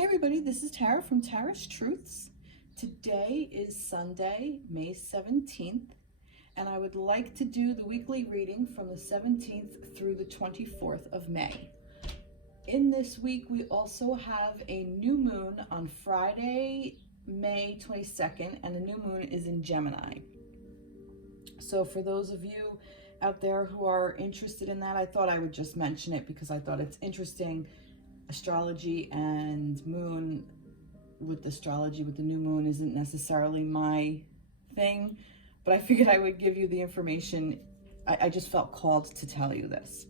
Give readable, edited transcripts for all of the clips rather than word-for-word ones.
Hey everybody, this is Tara from Tara's Truths. Today is Sunday, May 17th, and I would like to do the weekly reading from the 17th through the 24th of May. In this week, we also have a new moon on Friday, May 22nd, and the new moon is in Gemini. So for those of you out there who are interested in that, I thought I would just mention it because I thought it's interesting. Astrology and moon with astrology with the new moon isn't necessarily my thing, but I figured I would give you the information. I just felt called to tell you this.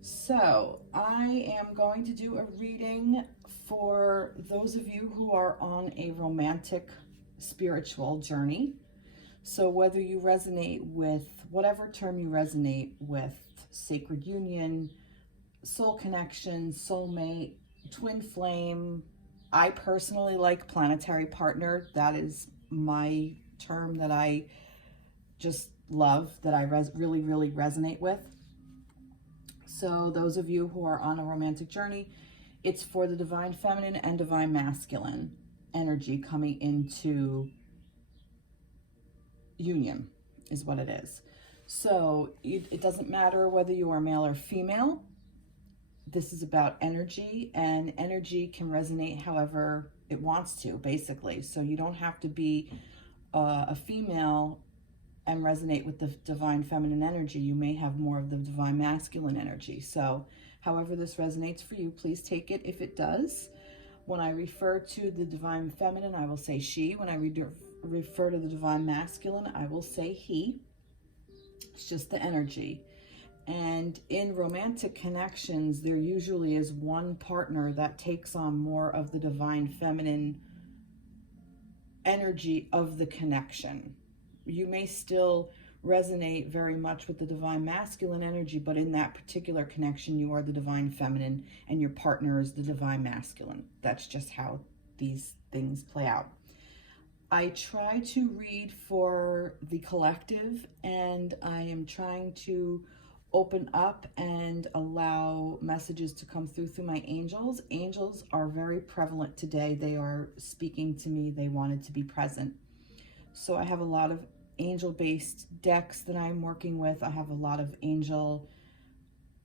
So I am going to do a reading for those of you who are on a romantic spiritual journey. So whether you resonate with whatever term you resonate with, sacred union, soul connection, soulmate, twin flame. I personally like planetary partner. That is my term that I just love, that I really resonate with. So those of you who are on a romantic journey, it's for the divine feminine and divine masculine energy coming into union is what it is. So it doesn't matter whether you are male or female. This is about energy, and energy can resonate however it wants to, basically. So you don't have to be a female and resonate with the divine feminine energy. You may have more of the divine masculine energy. So however this resonates for you, please take it if it does. When I refer to the divine feminine, I will say she. When I refer to the divine masculine, I will say he. It's just the energy. And in romantic connections, there usually is one partner that takes on more of the divine feminine energy of the connection. You may still resonate very much with the divine masculine energy, but in that particular connection, you are the divine feminine and your partner is the divine masculine. That's just how these things play out. I try to read for the collective, and I am trying to open up and allow messages to come through my angels. Angels are very prevalent today. They are speaking to me. They wanted to be present. So I have a lot of angel-based decks that I'm working with. I have a lot of angel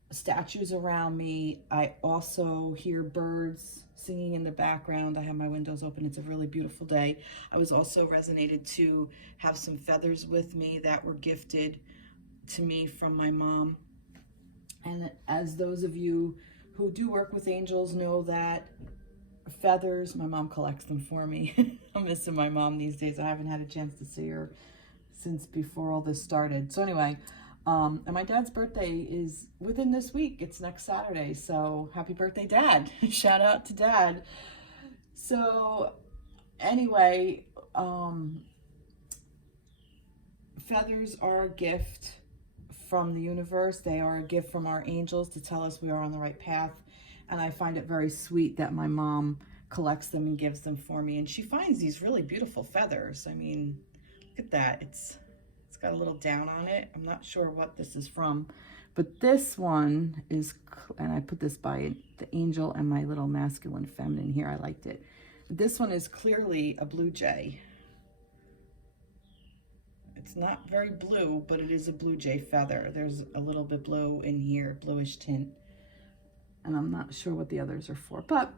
statues around me. I also hear birds singing in the background. I have my windows open. It's a really beautiful day. I was also resonated to have some feathers with me that were gifted to me from my mom. And as those of you who do work with angels know, that feathers, my mom collects them for me. I'm missing my mom these days. I haven't had a chance to see her since before all this started. So anyway, and my dad's birthday is within this week. It's next Saturday. So happy birthday, Dad. Shout out to Dad. So anyway, feathers are a gift from the universe. They are a gift from our angels to tell us we are on the right path. And I find it very sweet that my mom collects them and gives them for me. And she finds these really beautiful feathers. I mean, look at that. It's got a little down on it. I'm not sure what this is from, but this one is, and I put this by the angel and my little masculine feminine here. I liked it. This one is clearly a blue jay. It's not very blue, but it is a blue jay feather. There's a little bit blue in here, bluish tint. And I'm not sure what the others are for. But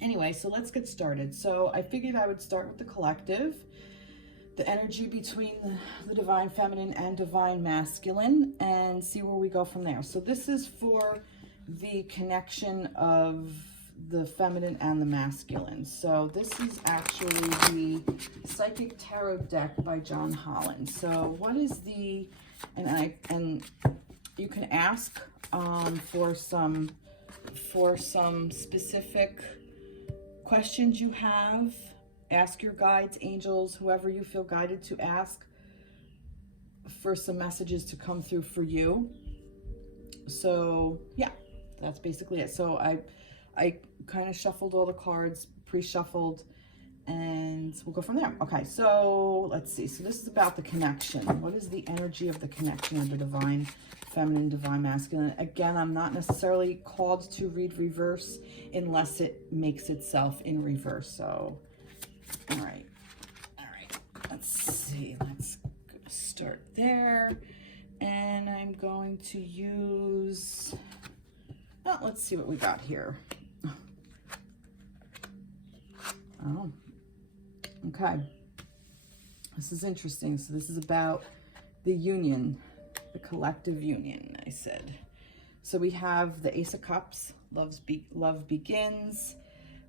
anyway, so let's get started. So I figured I would start with the collective, the energy between the divine feminine and divine masculine, and see where we go from there. So this is for the connection of the feminine and the masculine. So this is actually the Psychic Tarot deck by John Holland. So what is the, and you can ask for some specific questions you have. Ask your guides, angels, whoever you feel guided to ask for some messages to come through for you. So yeah, that's basically it. So I kind of shuffled all the cards, pre-shuffled, and we'll go from there. Okay, so let's see. So this is about the connection. What is the energy of the connection of the divine feminine, divine masculine? Again, I'm not necessarily called to read reverse unless it makes itself in reverse. So, all right. Let's see. Let's start there. And I'm going to use, well, let's see what we got here. Oh, okay. This is interesting. So this is about the union, the collective union, I said. So we have the Ace of Cups, love begins.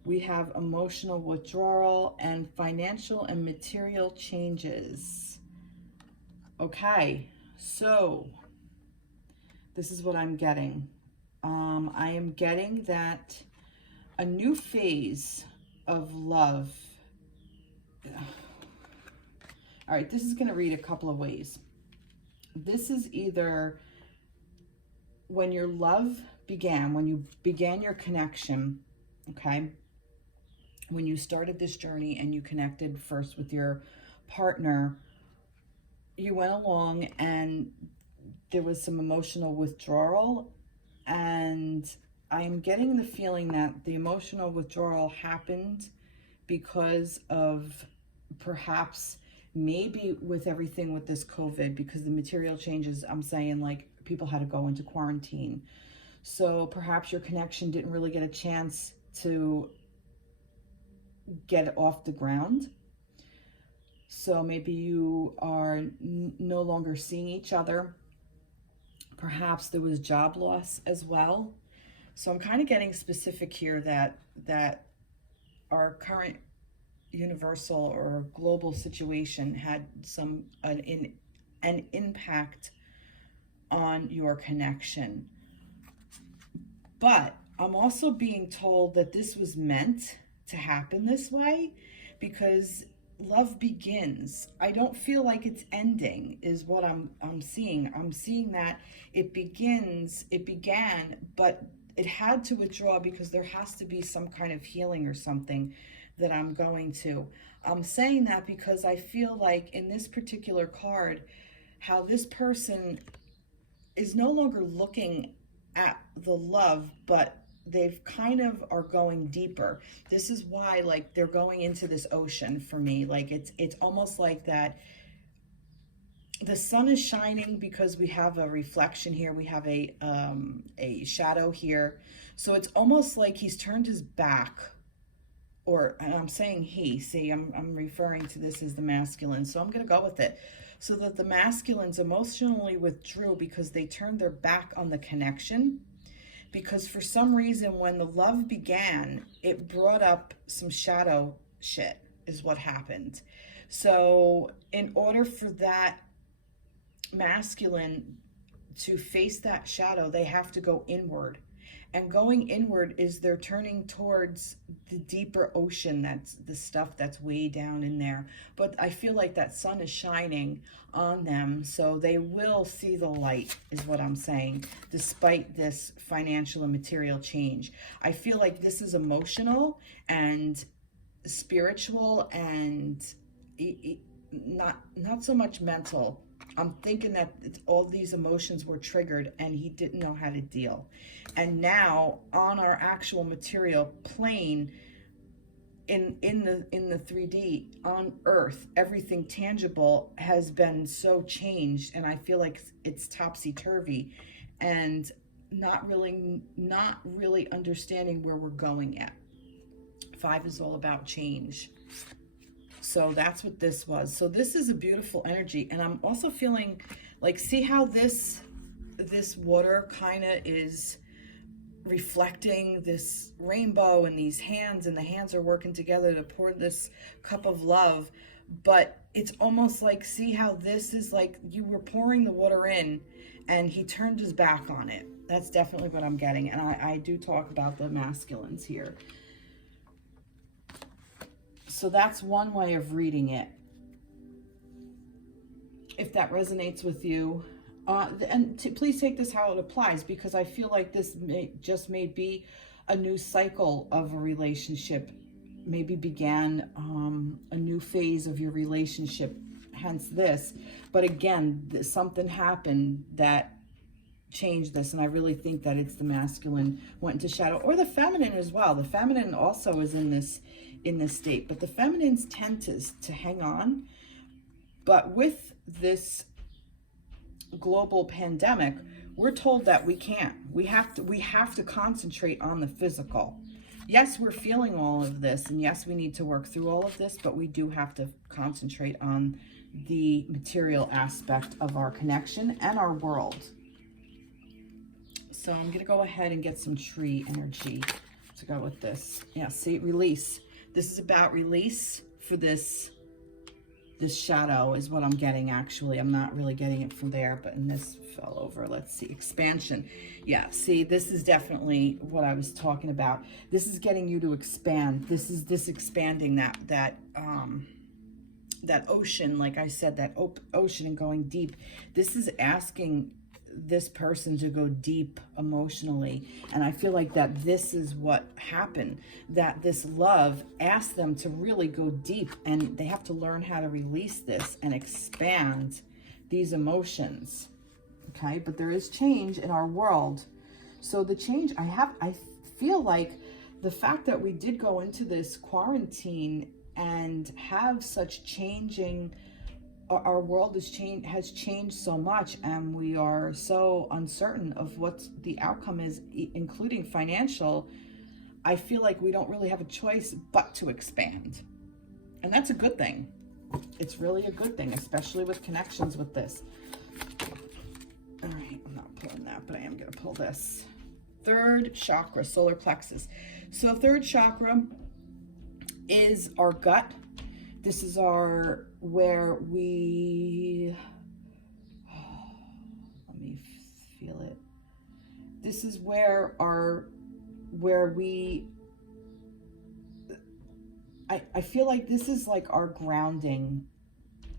We have emotional withdrawal and financial and material changes. Okay, so this is what I'm getting. I am getting that a new phase of love. All right, this is going to read a couple of ways. This is either when your love began, when you began your connection, okay? When you started this journey and you connected first with your partner, you went along and there was some emotional withdrawal, and I am getting the feeling that the emotional withdrawal happened because of perhaps maybe with everything with this COVID, because the material changes, I'm saying like people had to go into quarantine. So perhaps your connection didn't really get a chance to get off the ground. So maybe you are no longer seeing each other. Perhaps there was job loss as well. So I'm kind of getting specific here that our current universal or global situation had an impact on your connection. But I'm also being told that this was meant to happen this way because love begins. I don't feel like it's ending is what I'm seeing. I'm seeing that it began, but it had to withdraw because there has to be some kind of healing or something that I'm going to. I'm saying that because I feel like in this particular card, how this person is no longer looking at the love, but they've kind of are going deeper. This is why, like, they're going into this ocean for me. Like, it's almost like that the sun is shining because we have a reflection here. We have a shadow here. So it's almost like he's turned his back, and I'm saying he, see, I'm referring to this as the masculine. So I'm going to go with it. So that the masculines emotionally withdrew because they turned their back on the connection. Because for some reason, when the love began, it brought up some shadow shit is what happened. So in order for that masculine to face that shadow, they have to go inward. And going inward is they're turning towards the deeper ocean. That's the stuff that's way down in there. But I feel like that sun is shining on them, so they will see the light, is what I'm saying, despite this financial and material change. I feel like this is emotional and spiritual and not so much mental. I'm thinking that all these emotions were triggered and he didn't know how to deal. And now on our actual material plane, in the 3D on Earth, everything tangible has been so changed, and I feel like it's topsy-turvy and not really understanding where we're going at. 5 is all about change. So that's what this was. So this is a beautiful energy. And I'm also feeling like, see how this water kind of is reflecting this rainbow and these hands, and the hands are working together to pour this cup of love. But it's almost like, see how this is like you were pouring the water in and he turned his back on it. That's definitely what I'm getting. And I do talk about the masculines here. So that's one way of reading it. If that resonates with you, please take this how it applies, because I feel like this may be a new cycle of a relationship. maybe began a new phase of your relationship, hence this. But again, something happened that changed this, and I really think that it's the masculine went into shadow, or the feminine as well. The feminine also is in this state, but the feminines tend to hang on. But with this global pandemic, we're told that we can't. We have to concentrate on the physical. Yes, we're feeling all of this, and yes, we need to work through all of this, but we do have to concentrate on the material aspect of our connection and our world. So I'm going to go ahead and get some tree energy to go with this. Yeah, see, release. This is about release for this shadow is what I'm getting, actually. I'm not really getting it from there, but in this fell over. Let's see, expansion. Yeah, see, this is definitely what I was talking about. This is getting you to expand. This is expanding that ocean, like I said, that ocean, and going deep. This is asking this person to go deep emotionally, and I feel like that this is what happened, that this love asked them to really go deep, and they have to learn how to release this and expand these emotions. Okay, but there is change in our world. So the change I feel like the fact that we did go into this quarantine and have such changing, our world has changed so much, and we are so uncertain of what the outcome is, including financial. I feel like we don't really have a choice but to expand. And that's a good thing. It's really a good thing, especially with connections with this. All right, I'm not pulling that, but I am going to pull this. Third chakra, solar plexus. So third chakra is our gut. This is where we, let me feel it. This is where we, I feel like this is like our grounding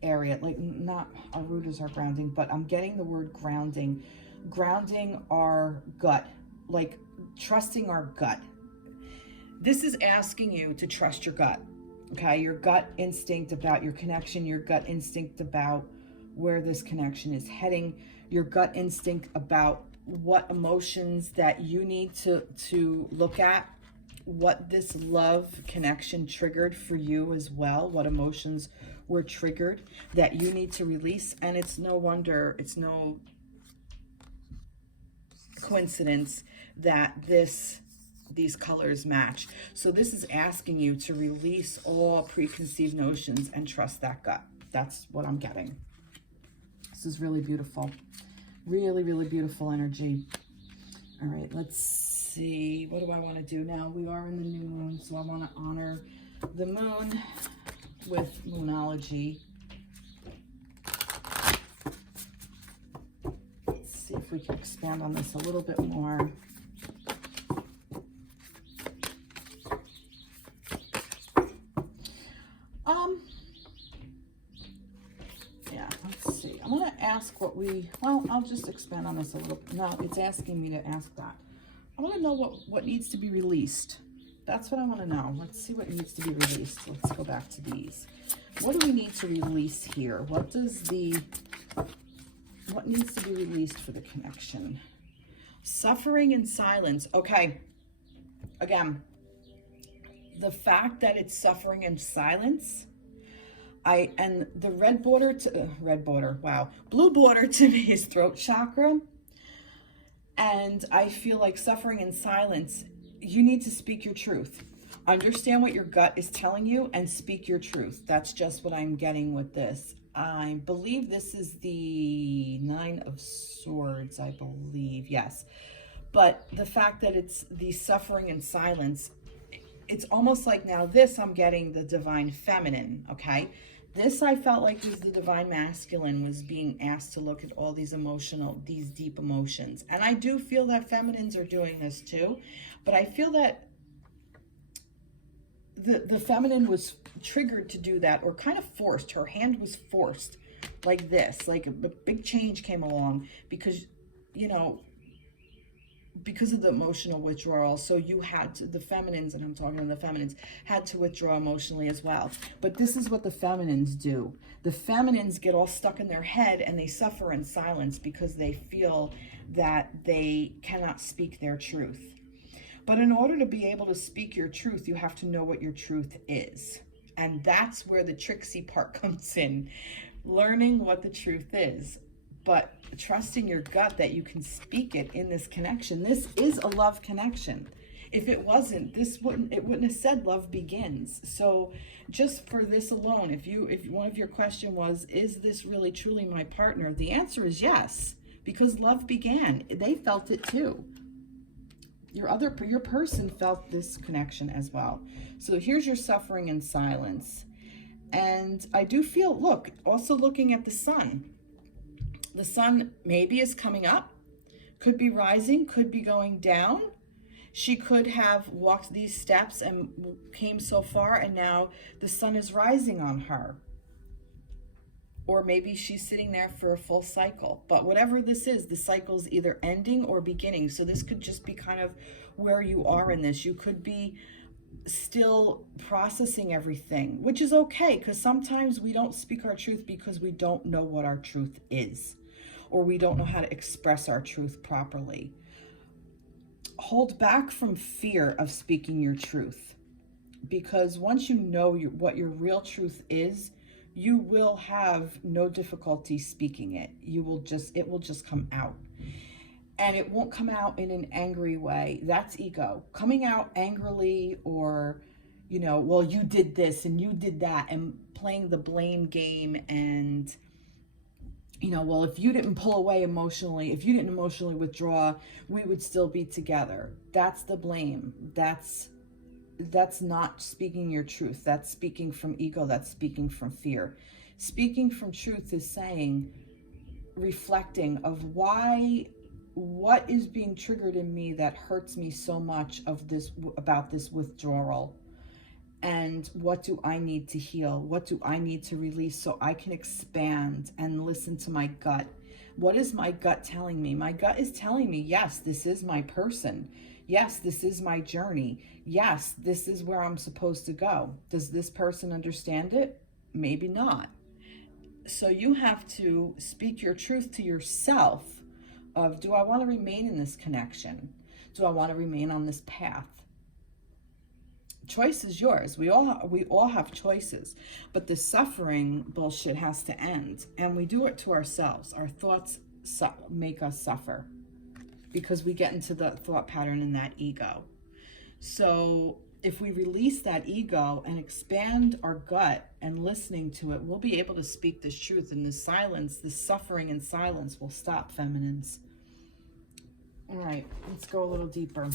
area, like not our root is our grounding, but I'm getting the word grounding our gut, like trusting our gut. This is asking you to trust your gut. Okay, your gut instinct about your connection, your gut instinct about where this connection is heading, your gut instinct about what emotions that you need to look at, what this love connection triggered for you as well, what emotions were triggered that you need to release. And it's no wonder, it's no coincidence that these colors match. So this is asking you to release all preconceived notions and trust that gut. That's what I'm getting. This is really beautiful. Really, really beautiful energy. All right, let's see. What do I want to do now? We are in the new moon, so I want to honor the moon with Moonology. Let's see if we can expand on this a little bit more. Yeah, let's see. I'm going to ask I'll just expand on this a little. No, it's asking me to ask that. I want to know what needs to be released. That's what I want to know. Let's see what needs to be released. Let's go back to these. What do we need to release here? What needs to be released for the connection? Suffering and silence. Okay. Again, the fact that it's suffering and silence, and the blue border to me is throat chakra. And I feel like suffering and silence, you need to speak your truth. Understand what your gut is telling you and speak your truth. That's just what I'm getting with this. I believe this is the 9 of Swords, I believe. Yes. But the fact that it's the suffering and silence, it's almost like now this, I'm getting the divine feminine, okay? This I felt like was the divine masculine, was being asked to look at all these deep emotions. And I do feel that feminines are doing this too, but I feel that the feminine was triggered to do that, or kind of forced. Her hand was forced like this, like a big change came along because, because of the emotional withdrawal, so you had to, the feminines, and I'm talking to the feminines, had to withdraw emotionally as well. But this is what the feminines do. The feminines get all stuck in their head and they suffer in silence because they feel that they cannot speak their truth. But in order to be able to speak your truth, you have to know what your truth is. And that's where the tricksy part comes in, learning what the truth is. But trusting your gut that you can speak it in this connection. This is a love connection. If it wasn't, it wouldn't have said love begins. So just for this alone, if one of your question was, is this really truly my partner? The answer is yes, because love began. They felt it too. Your person felt this connection as well. So here's your suffering in silence. And I do feel, look, also looking at the sun. The sun maybe is coming up, could be rising, could be going down. She could have walked these steps and came so far, and now the sun is rising on her. Or maybe she's sitting there for a full cycle. But whatever this is, the cycle's either ending or beginning. So this could just be kind of where you are in this. You could be still processing everything, which is okay, because sometimes we don't speak our truth because we don't know what our truth is, or we don't know how to express our truth properly. Hold back from fear of speaking your truth, because once you know what your real truth is, you will have no difficulty speaking it. It will just come out. And it won't come out in an angry way. That's ego. Coming out angrily, or, well, you did this and you did that, and playing the blame game, and, well, if you didn't pull away emotionally, if you didn't emotionally withdraw, we would still be together. That's the blame. That's not speaking your truth. That's speaking from ego. That's speaking from fear. Speaking from truth is saying, reflecting of what is being triggered in me that hurts me so much about this withdrawal, and what do I need to heal? What do I need to release so I can expand and listen to my gut? What is my gut telling me? My gut is telling me, yes, this is my person. Yes, this is my journey. Yes, this is where I'm supposed to go. Does this person understand it? Maybe not. So you have to speak your truth to yourself of, do I want to remain in this connection? Do I want to remain on this path? Choice is yours. We all have choices, but the suffering bullshit has to end, and we do it to ourselves. Our thoughts make us suffer because we get into the thought pattern in that ego. So if we release that ego and expand our gut and listening to it, we'll be able to speak this truth, and the silence, the suffering in silence will stop, feminines. All right, let's go a little deeper.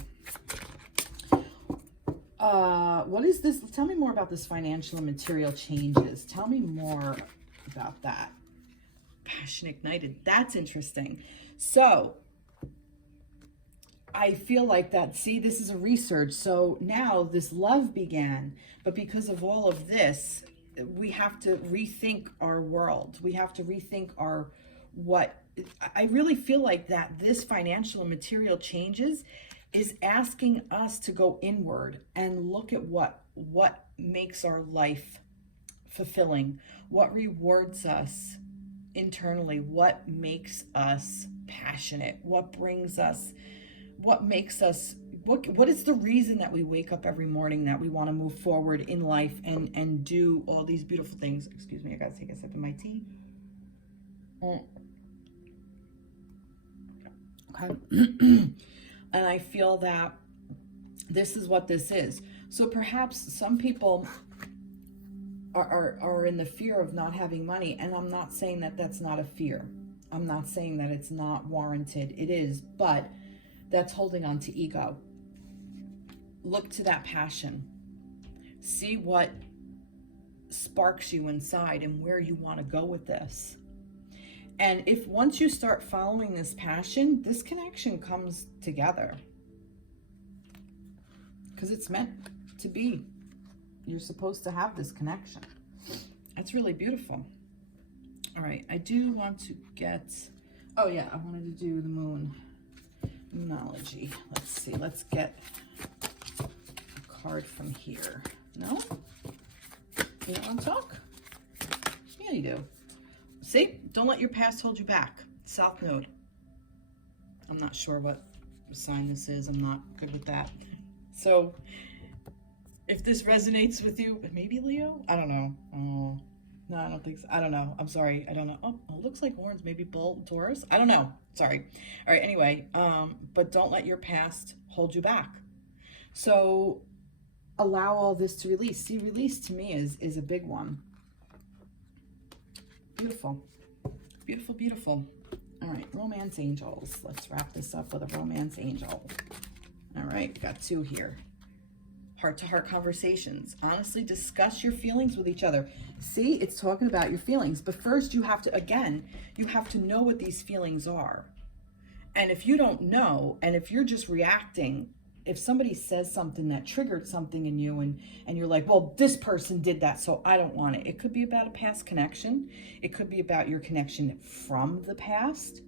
What is this? Tell me more about this financial and material changes. Tell me more about that. Passion ignited. That's interesting. So I feel like that, see, this is a research. So now this love began, but because of all of this, we have to rethink our world. We have to rethink I really feel like that this financial and material changes is asking us to go inward and look at what makes our life fulfilling, what rewards us internally, what makes us passionate, what is the reason that we wake up every morning, that we want to move forward in life and do all these beautiful things. Excuse me, I gotta take a sip of my tea. Okay. And I feel that this is what this is. So perhaps some people are in the fear of not having money, and I'm not saying that that's not a fear. I'm not saying that it's not warranted. It is, but that's holding on to ego. Look to that passion. See what sparks you inside and where you want to go with this. And if once you start following this passion, this connection comes together. Because it's meant to be. You're supposed to have this connection. That's really beautiful. All right, I do want to get, oh yeah, I wanted to do the moon. Moonology. Let's see. Let's get a card from here. No? You don't want to talk? Yeah, you do. See? Don't let your past hold you back. South Node. I'm not sure what sign this is. I'm not good with that. So, if this resonates with you, maybe Leo? I don't know. Oh, no, I don't think so. I don't know. I'm sorry. I don't know. Oh, it looks like horns. Maybe bull, Taurus? I don't know. Sorry. All right, anyway. But don't let your past hold you back. So, allow all this to release. See, release to me is a big one. Beautiful. Beautiful, beautiful. All right, romance angels. Let's wrap this up with a romance angel. All right, got two here. Heart-to-heart conversations. Honestly, discuss your feelings with each other. See, it's talking about your feelings. But first, you have to, again, you have to know what these feelings are. And if you don't know, and if you're just reacting, if somebody says something that triggered something in you and you're like, well, this person did that, so I don't want it. It could be about a past connection. It could be about your connection from the past.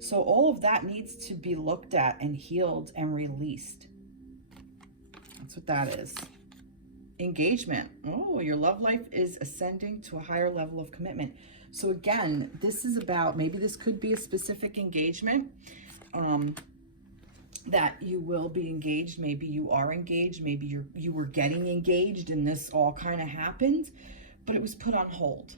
So all of that needs to be looked at and healed and released. That's what that is. Engagement. Oh, your love life is ascending to a higher level of commitment. So again, this is about, maybe this could be a specific engagement. That you will be engaged, maybe you are engaged, maybe you were getting engaged and this all kind of happened, but it was put on hold.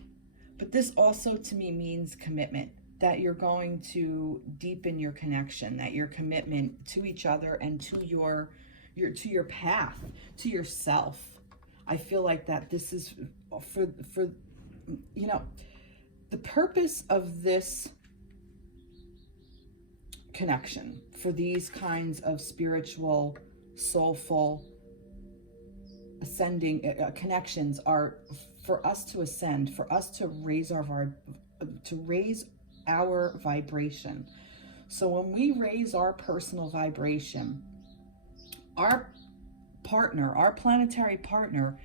But this also to me means commitment, that you're going to deepen your connection, that your commitment to each other and to your path, to yourself. I feel like that this is for you know, the purpose of this connection, for these kinds of spiritual, soulful, ascending connections are for us to ascend, for us to raise our vibration. So when we raise our personal vibration, our partner, our planetary partner,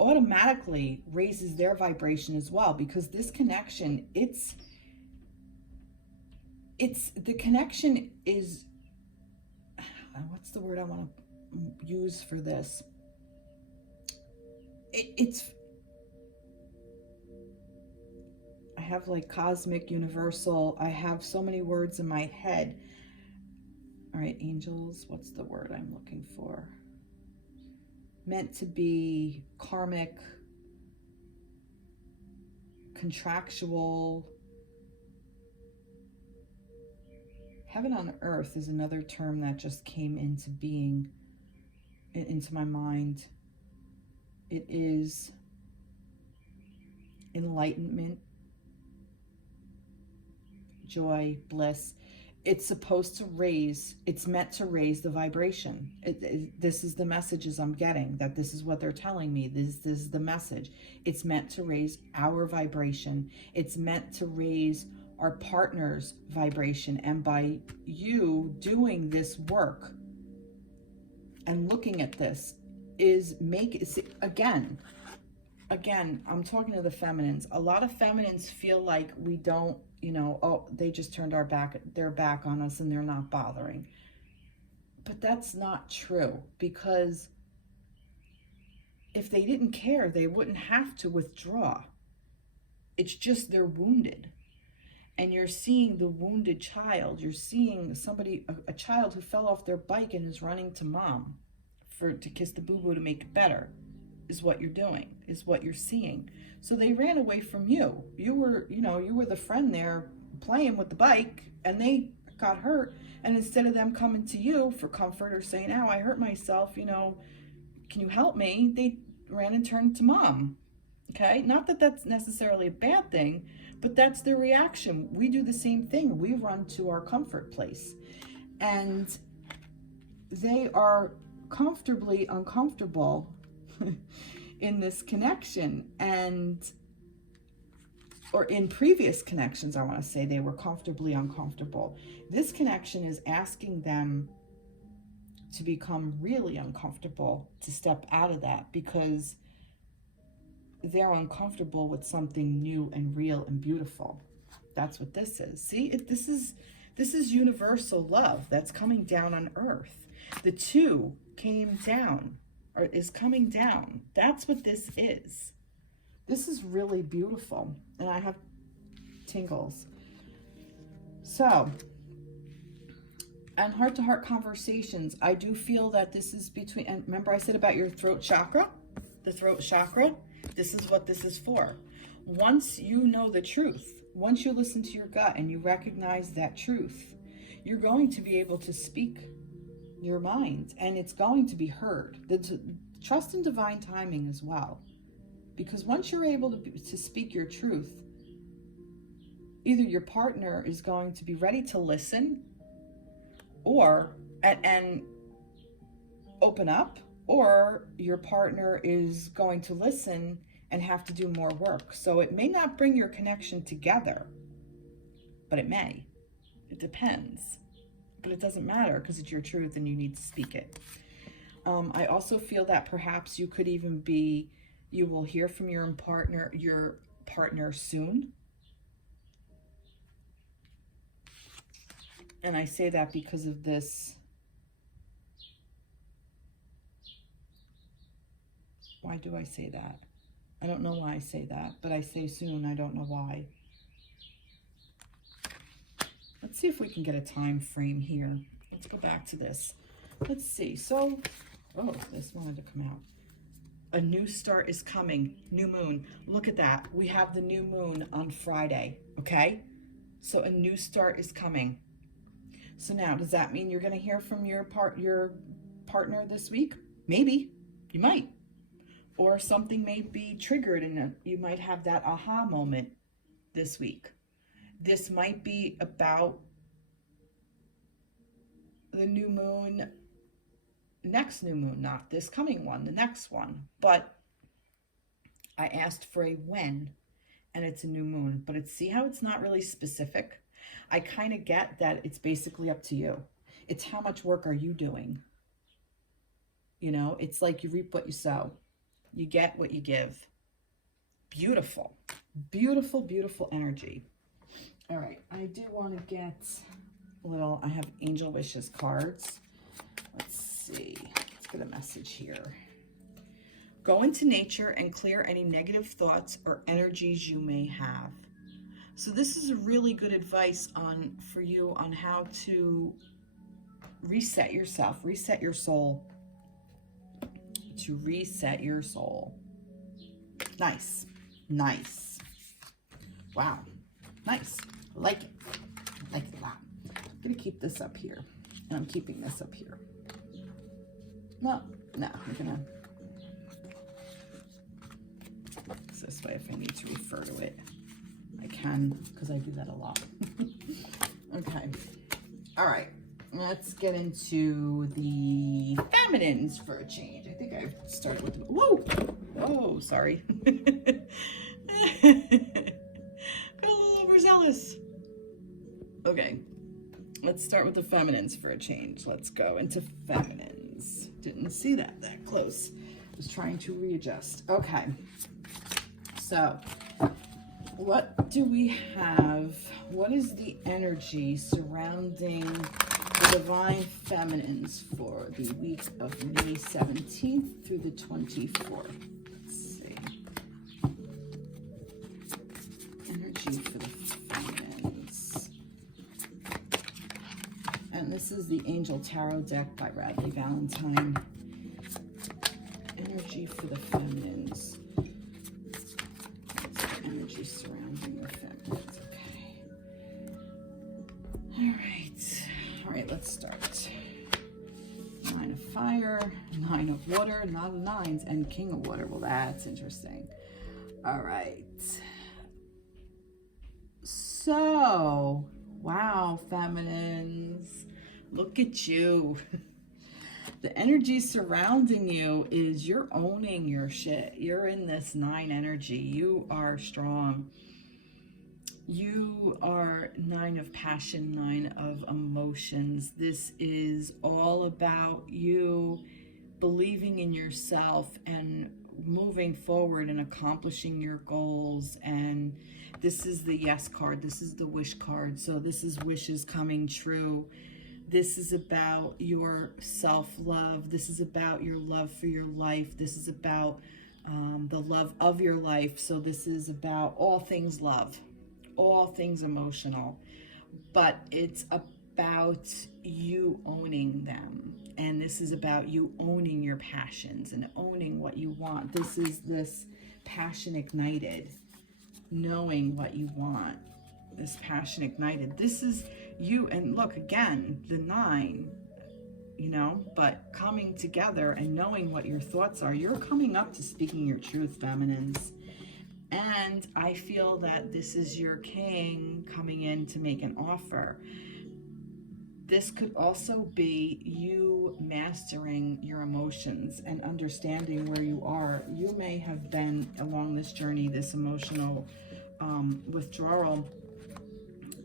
automatically raises their vibration as well, because this connection, it's the connection is, what's the word I want to use for this? It's, I have like cosmic, universal, I have so many words in my head. All right, angels, what's the word I'm looking for? Meant to be karmic, contractual. Heaven on earth is another term that just came into being, into my mind. It is enlightenment, joy, bliss. It's supposed to raise, it's meant to raise the vibration. This is the messages I'm getting, that this is what they're telling me. This is the message. It's meant to raise our vibration. It's meant to raise our partner's vibration. And by you doing this work and looking at this is again, I'm talking to the feminines. A lot of feminines feel like we don't, oh, they just turned their back on us and they're not bothering. But that's not true, because if they didn't care, they wouldn't have to withdraw. It's just they're wounded. And you're seeing the wounded child. You're seeing somebody, a child who fell off their bike and is running to mom to kiss the boo-boo to make it better, is what you're doing, is what you're seeing. So they ran away from you. You were the friend there playing with the bike, and they got hurt. And instead of them coming to you for comfort or saying, "Ow, I hurt myself, can you help me?" They ran and turned to mom. Okay? Not that that's necessarily a bad thing, but that's their reaction. We do the same thing. We run to our comfort place. And they are comfortably uncomfortable in this connection, or in previous connections, I want to say they were comfortably uncomfortable. This connection is asking them to become really uncomfortable, to step out of that, because they're uncomfortable with something new and real and beautiful. That's what this is. See, this This is universal love that's coming down on earth. The two came down, or is coming down. That's what this is. This is really beautiful. And I have tingles. So, and heart-to-heart conversations, I do feel that this is between, and remember I said about your throat chakra? The throat chakra, this is what this is for. Once you know the truth, once you listen to your gut and you recognize that truth, you're going to be able to speak your mind and it's going to be heard. Trust in divine timing as well. Because once you're able to speak your truth, either your partner is going to be ready to listen or and open up, or your partner is going to listen and have to do more work. So it may not bring your connection together, but it may. It depends. But it doesn't matter because it's your truth and you need to speak it. I also feel that perhaps you could even be, you will hear from your partner soon. And I say that because of this. Why do I say that? I don't know why I say that, but I say soon. I don't know why. Let's see if we can get a time frame here. Let's go back to this. Let's see. So, oh, this wanted to come out. A new start is coming. New moon. Look at that. We have the new moon on Friday, okay? So a new start is coming. So now, does that mean you're going to hear from your partner this week? Maybe. You might. Or something may be triggered and you might have that aha moment this week. This might be about the new moon, next new moon, not this coming one, the next one. But I asked for a when, and it's a new moon. But see how it's not really specific? I kind of get that it's basically up to you. It's how much work are you doing? You know, it's like you reap what you sow. You get what you give. Beautiful. Beautiful, beautiful energy. All right, I do want to get a little, I have Angel Wishes cards. Let's see. Let's get a message here. Go into nature and clear any negative thoughts or energies you may have. So this is a really good advice for you on how to reset yourself, reset your soul. To reset your soul. Nice. Nice. Wow. Nice. I like it. I like it a lot. I'm going to keep this up here. And I'm keeping this up here. No, I'm going to... This way if I need to refer to it. I can, because I do that a lot. Okay. All right. Let's get into the feminines for a change. I think I started with... Whoa! Whoa, sorry. Got a little overzealous. Okay. Let's start with the feminines for a change. Let's go into feminines. Didn't see that close. Was trying to readjust. Okay. So, what do we have? What is the energy surrounding the divine feminines for the week of May 17th through the 24th? Let's see. Energy for the feminines. And this is the Angel Tarot deck by Radleigh, Valentine. Energy for the feminines. Energy surrounding the feminines. Okay. All right, let's start. 9 of fire, 9 of water, 9 of nines, and king of water. Well, that's interesting. All right. So, wow, feminines. Look at you. The energy surrounding you is you're owning your shit. You're in this 9 energy. You are strong. You are 9 of passion, 9 of emotions. This is all about you believing in yourself and moving forward and accomplishing your goals. And this is the yes card. This is the wish card. So this is wishes coming true. This is about your self-love. This is about your love for your life. This is about the love of your life. So this is about all things love, all things emotional, but it's about you owning them. And this is about you owning your passions and owning what you want. This is this passion ignited, knowing what you want, this passion ignited. This is you. And look, again, the 9, you know, but coming together and knowing what your thoughts are. You're coming up to speaking your truth, feminines. And I feel that this is your king coming in to make an offer. This could also be you mastering your emotions and understanding where you are. You may have been along this journey, this emotional withdrawal.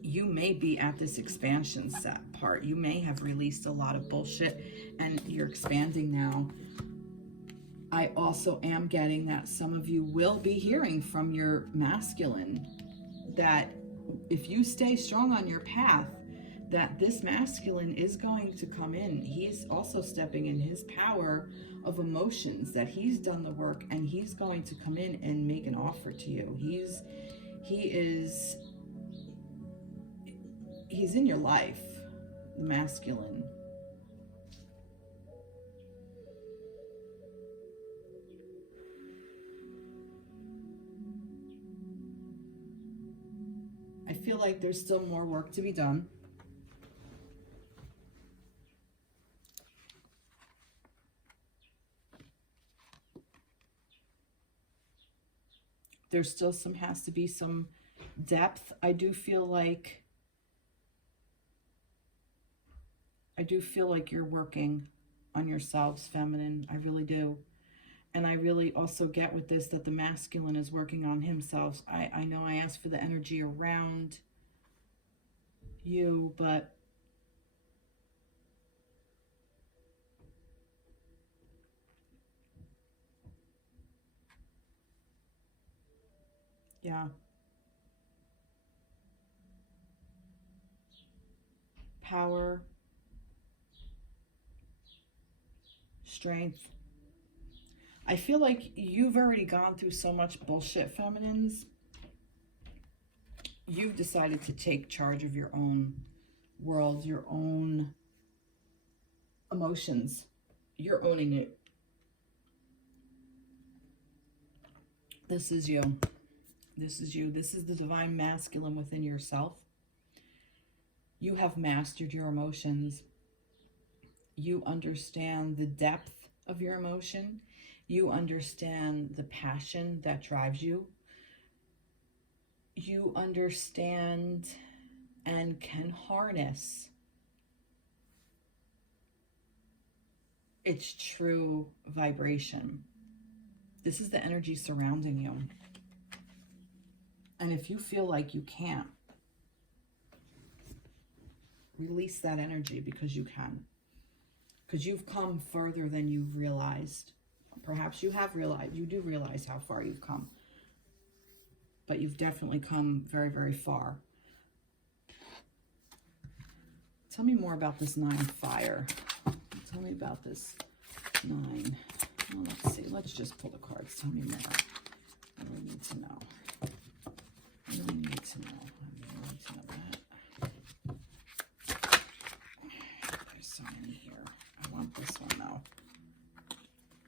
You may be at this expansion set part. You may have released a lot of bullshit and you're expanding now. I also am getting that some of you will be hearing from your masculine, that if you stay strong on your path, that this masculine is going to come in. He's also stepping in his power of emotions, that he's done the work and he's going to come in and make an offer to you. He's in your life, the masculine. I feel like there's still more work to be done. There still has to be some depth. I do feel like you're working on yourselves, feminine. I really do. And I really also get with this that the masculine is working on himself. I know I asked for the energy around you, but yeah. Power, strength. I feel like you've already gone through so much bullshit, feminines. You've decided to take charge of your own world, your own emotions. You're owning it. This is you. This is you. This is the divine masculine within yourself. You have mastered your emotions. You understand the depth of your emotion. You understand the passion that drives you. You understand and can harness its true vibration. This is the energy surrounding you. And if you feel like you can't, release that energy, because you can. Because you've come further than you've realized. Perhaps you have realized, you do realize how far you've come. But you've definitely come very, very far. Tell me more about this 9 fire. Tell me about this 9. Well, let's see. Let's just pull the cards. Tell me more. I really need to know. I really need to know. I really need to know that. There's so many here. I want this one though.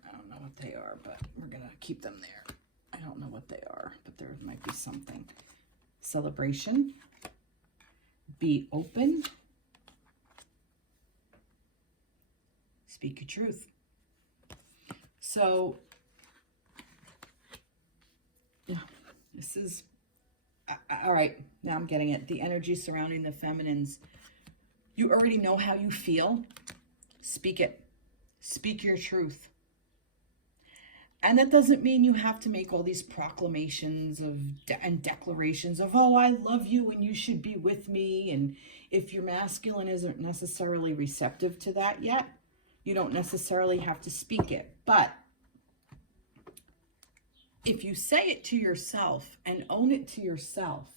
I don't know what they are, but we're going to keep them there. I don't know what they are, but there might be something. Celebration. Be open. Speak your truth. So, yeah, this is, all right, now I'm getting it. The energy surrounding the feminines. You already know how you feel. Speak it. Speak your truth. And that doesn't mean you have to make all these proclamations and declarations of, oh, I love you and you should be with me. And if your masculine isn't necessarily receptive to that yet, you don't necessarily have to speak it. But if you say it to yourself and own it to yourself,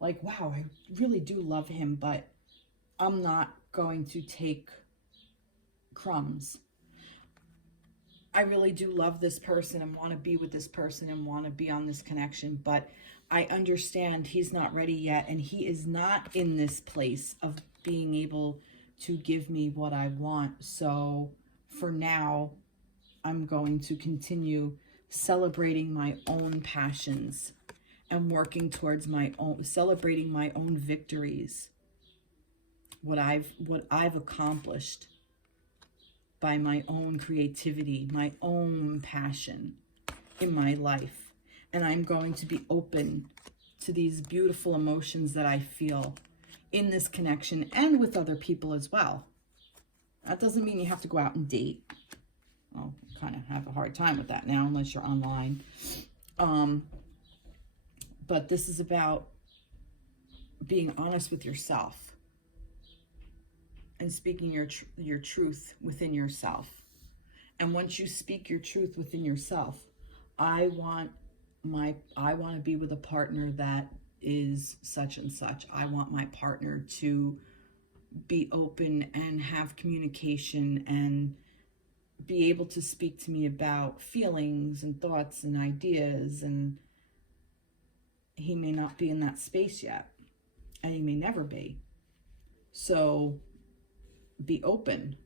like, wow, I really do love him, but I'm not going to take crumbs. I really do love this person and want to be with this person and want to be on this connection, but I understand he's not ready yet, and he is not in this place of being able to give me what I want. So for now, I'm going to continue celebrating my own passions and working towards my own, celebrating my own victories, what I've accomplished by my own creativity, my own passion in my life. And I'm going to be open to these beautiful emotions that I feel in this connection and with other people as well. That doesn't mean you have to go out and date. I'll kind of have a hard time with that now, unless you're online. But this is about being honest with yourself and speaking your truth within yourself. And once you speak your truth within yourself, I want to be with a partner that is such and such. I want my partner to be open and have communication and be able to speak to me about feelings and thoughts and ideas. And he may not be in that space yet, and he may never be. So be open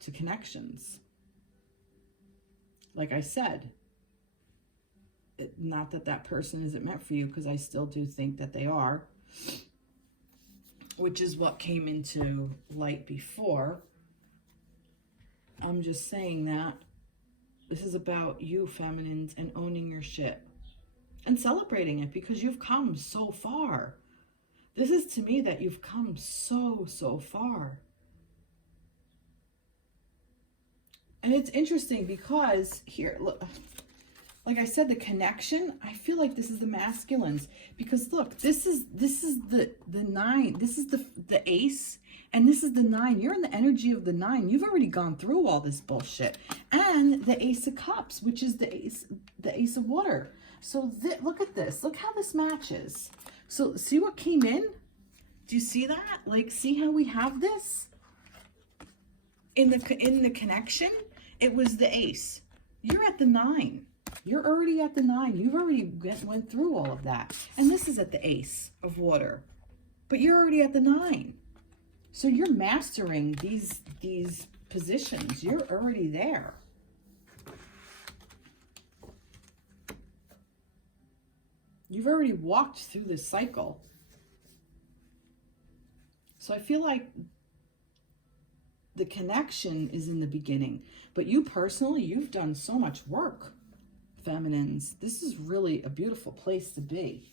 to connections. Like I said, not that that person isn't meant for you, because I still do think that they are, which is what came into light before. I'm just saying that this is about you, feminines, and owning your shit and celebrating it, because you've come so far. This is to me that you've come so far. And it's interesting because here, look, like I said, the connection, I feel like this is the masculines, because look, this is the 9, this is the ace, and this is the 9. You're in the energy of the 9. You've already gone through all this bullshit. And the ace of cups, which is the ace of water. So look at this. Look how this matches. So see what came in? Do you see that? Like, see how we have this in the connection? It was the ace. You're at the 9. You're already at the 9. You've already went through all of that. And this is at the ace of water. But you're already at the 9. So you're mastering these positions. You're already there. You've already walked through this cycle. So I feel like the connection is in the beginning. But you personally, you've done so much work, feminines. This is really a beautiful place to be.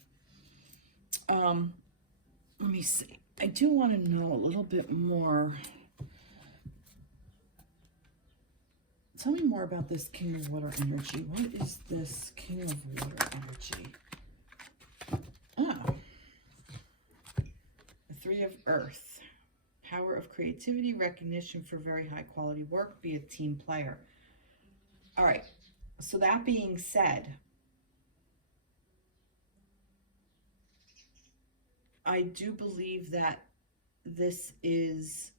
Let me see. I do want to know a little bit more. Tell me more about this King of Water energy. What is this King of Water energy? Oh. The 3 of Earth. Power of creativity, recognition for very high quality work, be a team player. All right. So that being said, I do believe that this is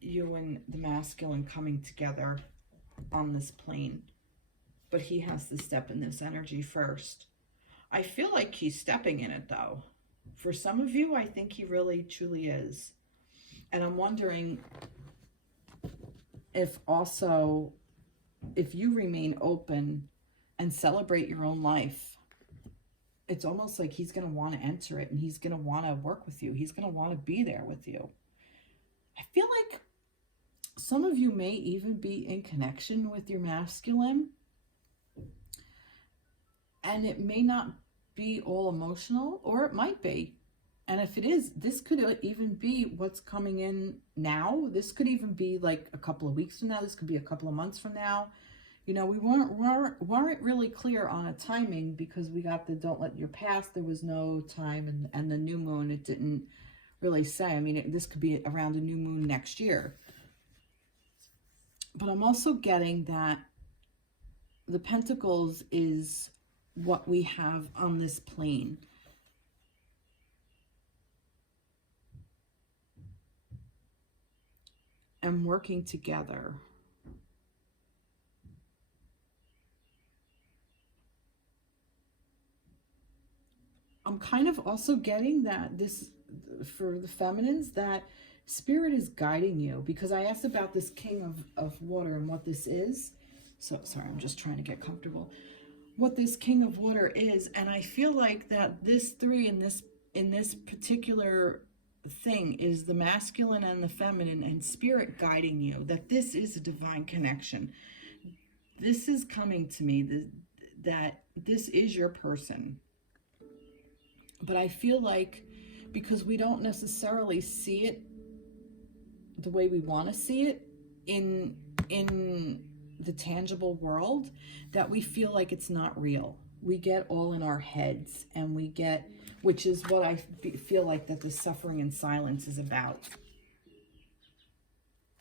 you and the masculine coming together on this plane. But he has to step in this energy first. I feel like he's stepping in it, though. For some of you, I think he really, truly is. And I'm wondering if also, if you remain open and celebrate your own life, it's almost like he's going to want to enter it, and he's going to want to work with you. He's going to want to be there with you. I feel like some of you may even be in connection with your masculine, and it may not be all emotional, or it might be. And if it is, this could even be what's coming in now. This could even be like a couple of weeks from now. This could be a couple of months from now. You know, we weren't really clear on a timing, because we got the don't let your past. There was no time, and the new moon, it didn't really say. I mean, this could be around a new moon next year. But I'm also getting that the Pentacles is what we have on this plane. And working together. I'm kind of also getting that this, for the feminines, that spirit is guiding you, because I asked about this King of Water and what this is. So sorry, I'm just trying to get comfortable. What this King of Water is, and I feel like that this three in this particular thing is the masculine and the feminine, and spirit guiding you, that this is a divine connection. This is coming to me, that this is your person. But I feel like, because we don't necessarily see it the way we want to see it in the tangible world, that we feel like it's not real. We get all in our heads, and we get, which is what I feel like that the suffering in silence is about.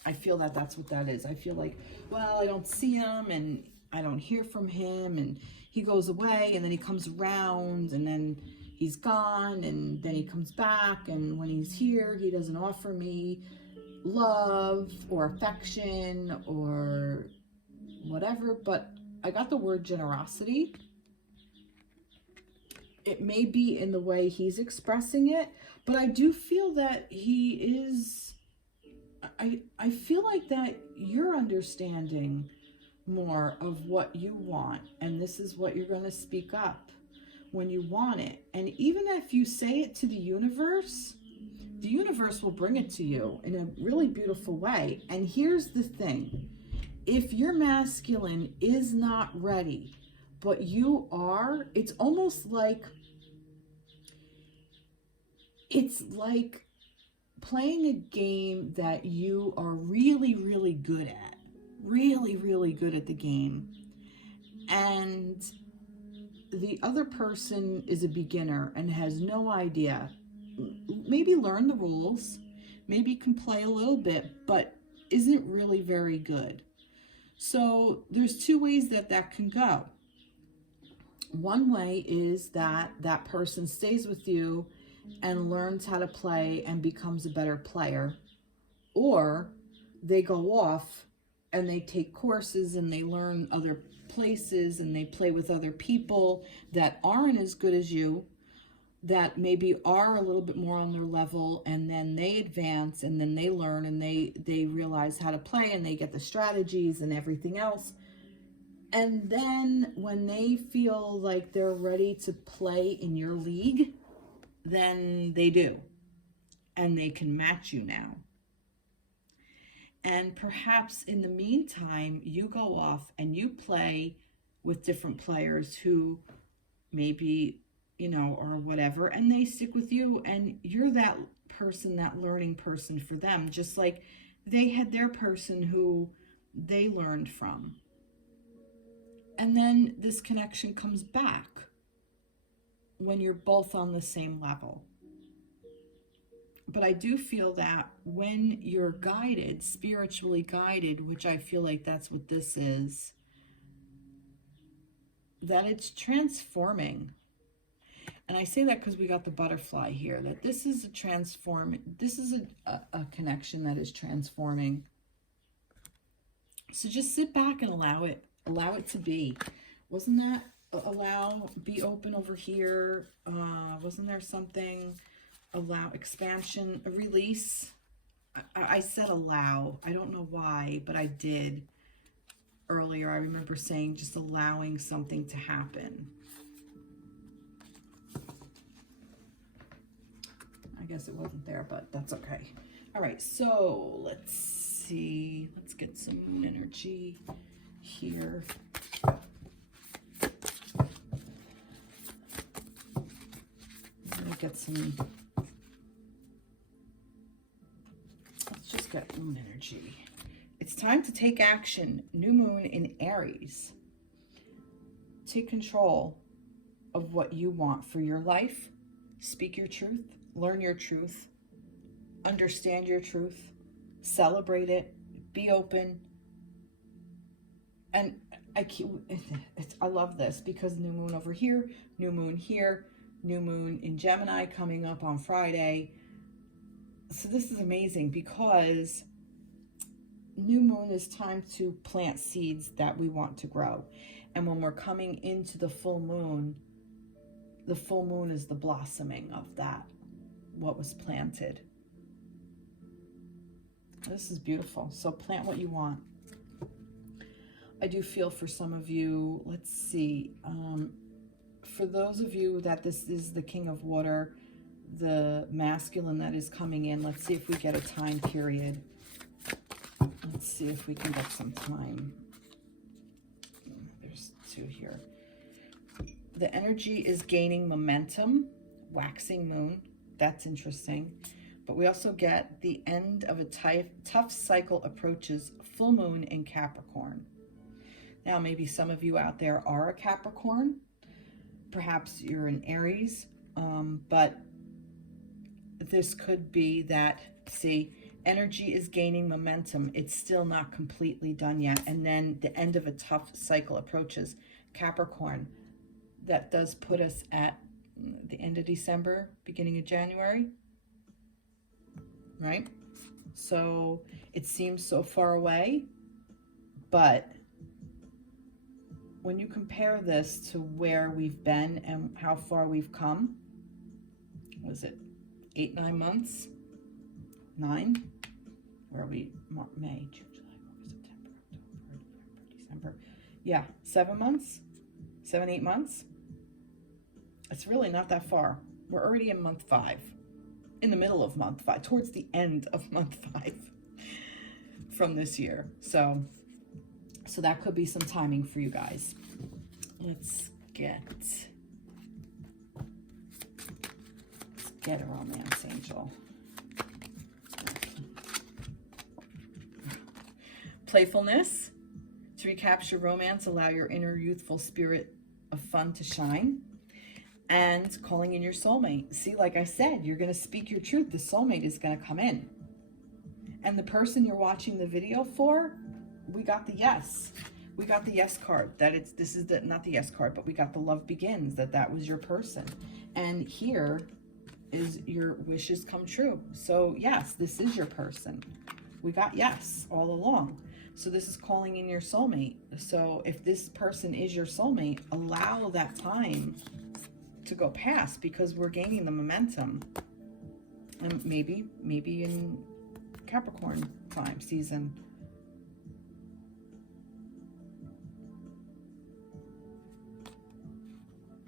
I feel that that's what that is. I feel like, well, I don't see him, and I don't hear from him, and he goes away, and then he comes around, and then he's gone, and then he comes back, and when he's here, he doesn't offer me love or affection or whatever. But I got the word generosity. It may be in the way he's expressing it, but I do feel that he is, I feel like that you're understanding more of what you want, and this is what you're going to speak up when you want it. And even if you say it to the universe will bring it to you in a really beautiful way. And here's the thing, if your masculine is not ready, but you are, it's almost like, it's like playing a game that you are really, really good at. Really, really good at the game. And the other person is a beginner and has no idea. Maybe learn the rules, maybe can play a little bit, but isn't really very good. So there's two ways that that can go. One way is that that person stays with you and learns how to play and becomes a better player, or they go off and they take courses and they learn other places and they play with other people that aren't as good as you, that maybe are a little bit more on their level, and then they advance and then they learn and they realize how to play and they get the strategies and everything else. And then when they feel like they're ready to play in your league, then they do, and they can match you now. And perhaps in the meantime, you go off and you play with different players who maybe, you know, or whatever, and they stick with you, and you're that person, that learning person for them, just like they had their person who they learned from. And then this connection comes back when you're both on the same level. But I do feel that when you're guided, spiritually guided, which I feel like that's what this is, that it's transforming. And I say that because we got the butterfly here, that this is a connection that is transforming. So just sit back and allow it to be. Wasn't that be open over here? Wasn't there something, allow, expansion, a release? I said allow. I don't know why, but I did earlier. I remember saying just allowing something to happen. I guess it wasn't there, but that's okay. All right, so let's see. Let's get some moon energy here. Get some, let's just get moon energy. It's time to take action. New moon in Aries. Take control of what you want for your life. Speak your truth. Learn your truth. Understand your truth. Celebrate it. Be open. And I love this because new moon over here, new moon here, new moon in Gemini coming up on Friday. So this is amazing because new moon is time to plant seeds that we want to grow. And when we're coming into the full moon is the blossoming of that, what was planted. This is beautiful. So plant what you want. I do feel for some of you, let's see, for those of you that this is the King of Water, the masculine that is coming in, let's see if we get a time period. Let's see if we can get some time. There's 2 here. The energy is gaining momentum, waxing moon. That's interesting. But we also get the end of a tough cycle approaches, full moon in Capricorn. Now, maybe some of you out there are a Capricorn. Perhaps you're an Aries. But this could be that, see, energy is gaining momentum. It's still not completely done yet. And then the end of a tough cycle approaches. Capricorn, that does put us at the end of December, beginning of January, right? So it seems so far away, but when you compare this to where we've been and how far we've come, was it 8, 9 months? 9? Where are we? May, June, July, August, September, October, November, December. Yeah, 7 months, 7, 8 months. It's really not that far. We're already in month 5, in the middle of month 5, towards the end of month 5 from this year. So that could be some timing for you guys. Let's get a romance angel. Playfulness. To recapture romance, allow your inner youthful spirit of fun to shine. And calling in your soulmate. See, like I said, you're going to speak your truth. The soulmate is going to come in. And the person you're watching the video for, we got the yes. We got the yes card. This is not the yes card, but we got the love begins, that was your person. And here is your wishes come true. So yes, this is your person. We got yes all along. So this is calling in your soulmate. So if this person is your soulmate, allow that time to go past because we're gaining the momentum. And maybe in Capricorn time season.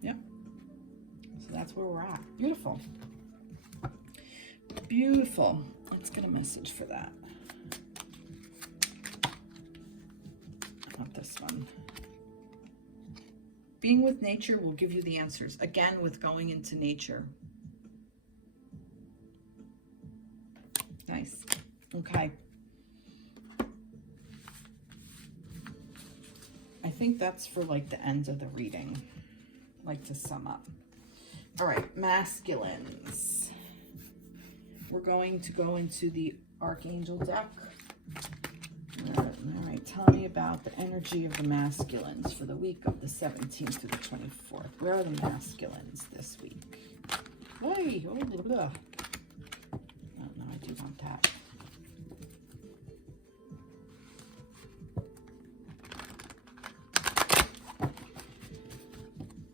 Yep. So that's where we're at. Beautiful. Beautiful. Let's get a message for that. Not this one. Being with nature will give you the answers. Again, with going into nature. Nice. Okay. I think that's for like the end of the reading. Like to sum up. All right, masculines. We're going to go into the Archangel deck. All right, tell me about the energy of the masculines for the week of the 17th to the 24th. Where are the masculines this week? Hey, oh, blah, blah. Oh, no, I do want that.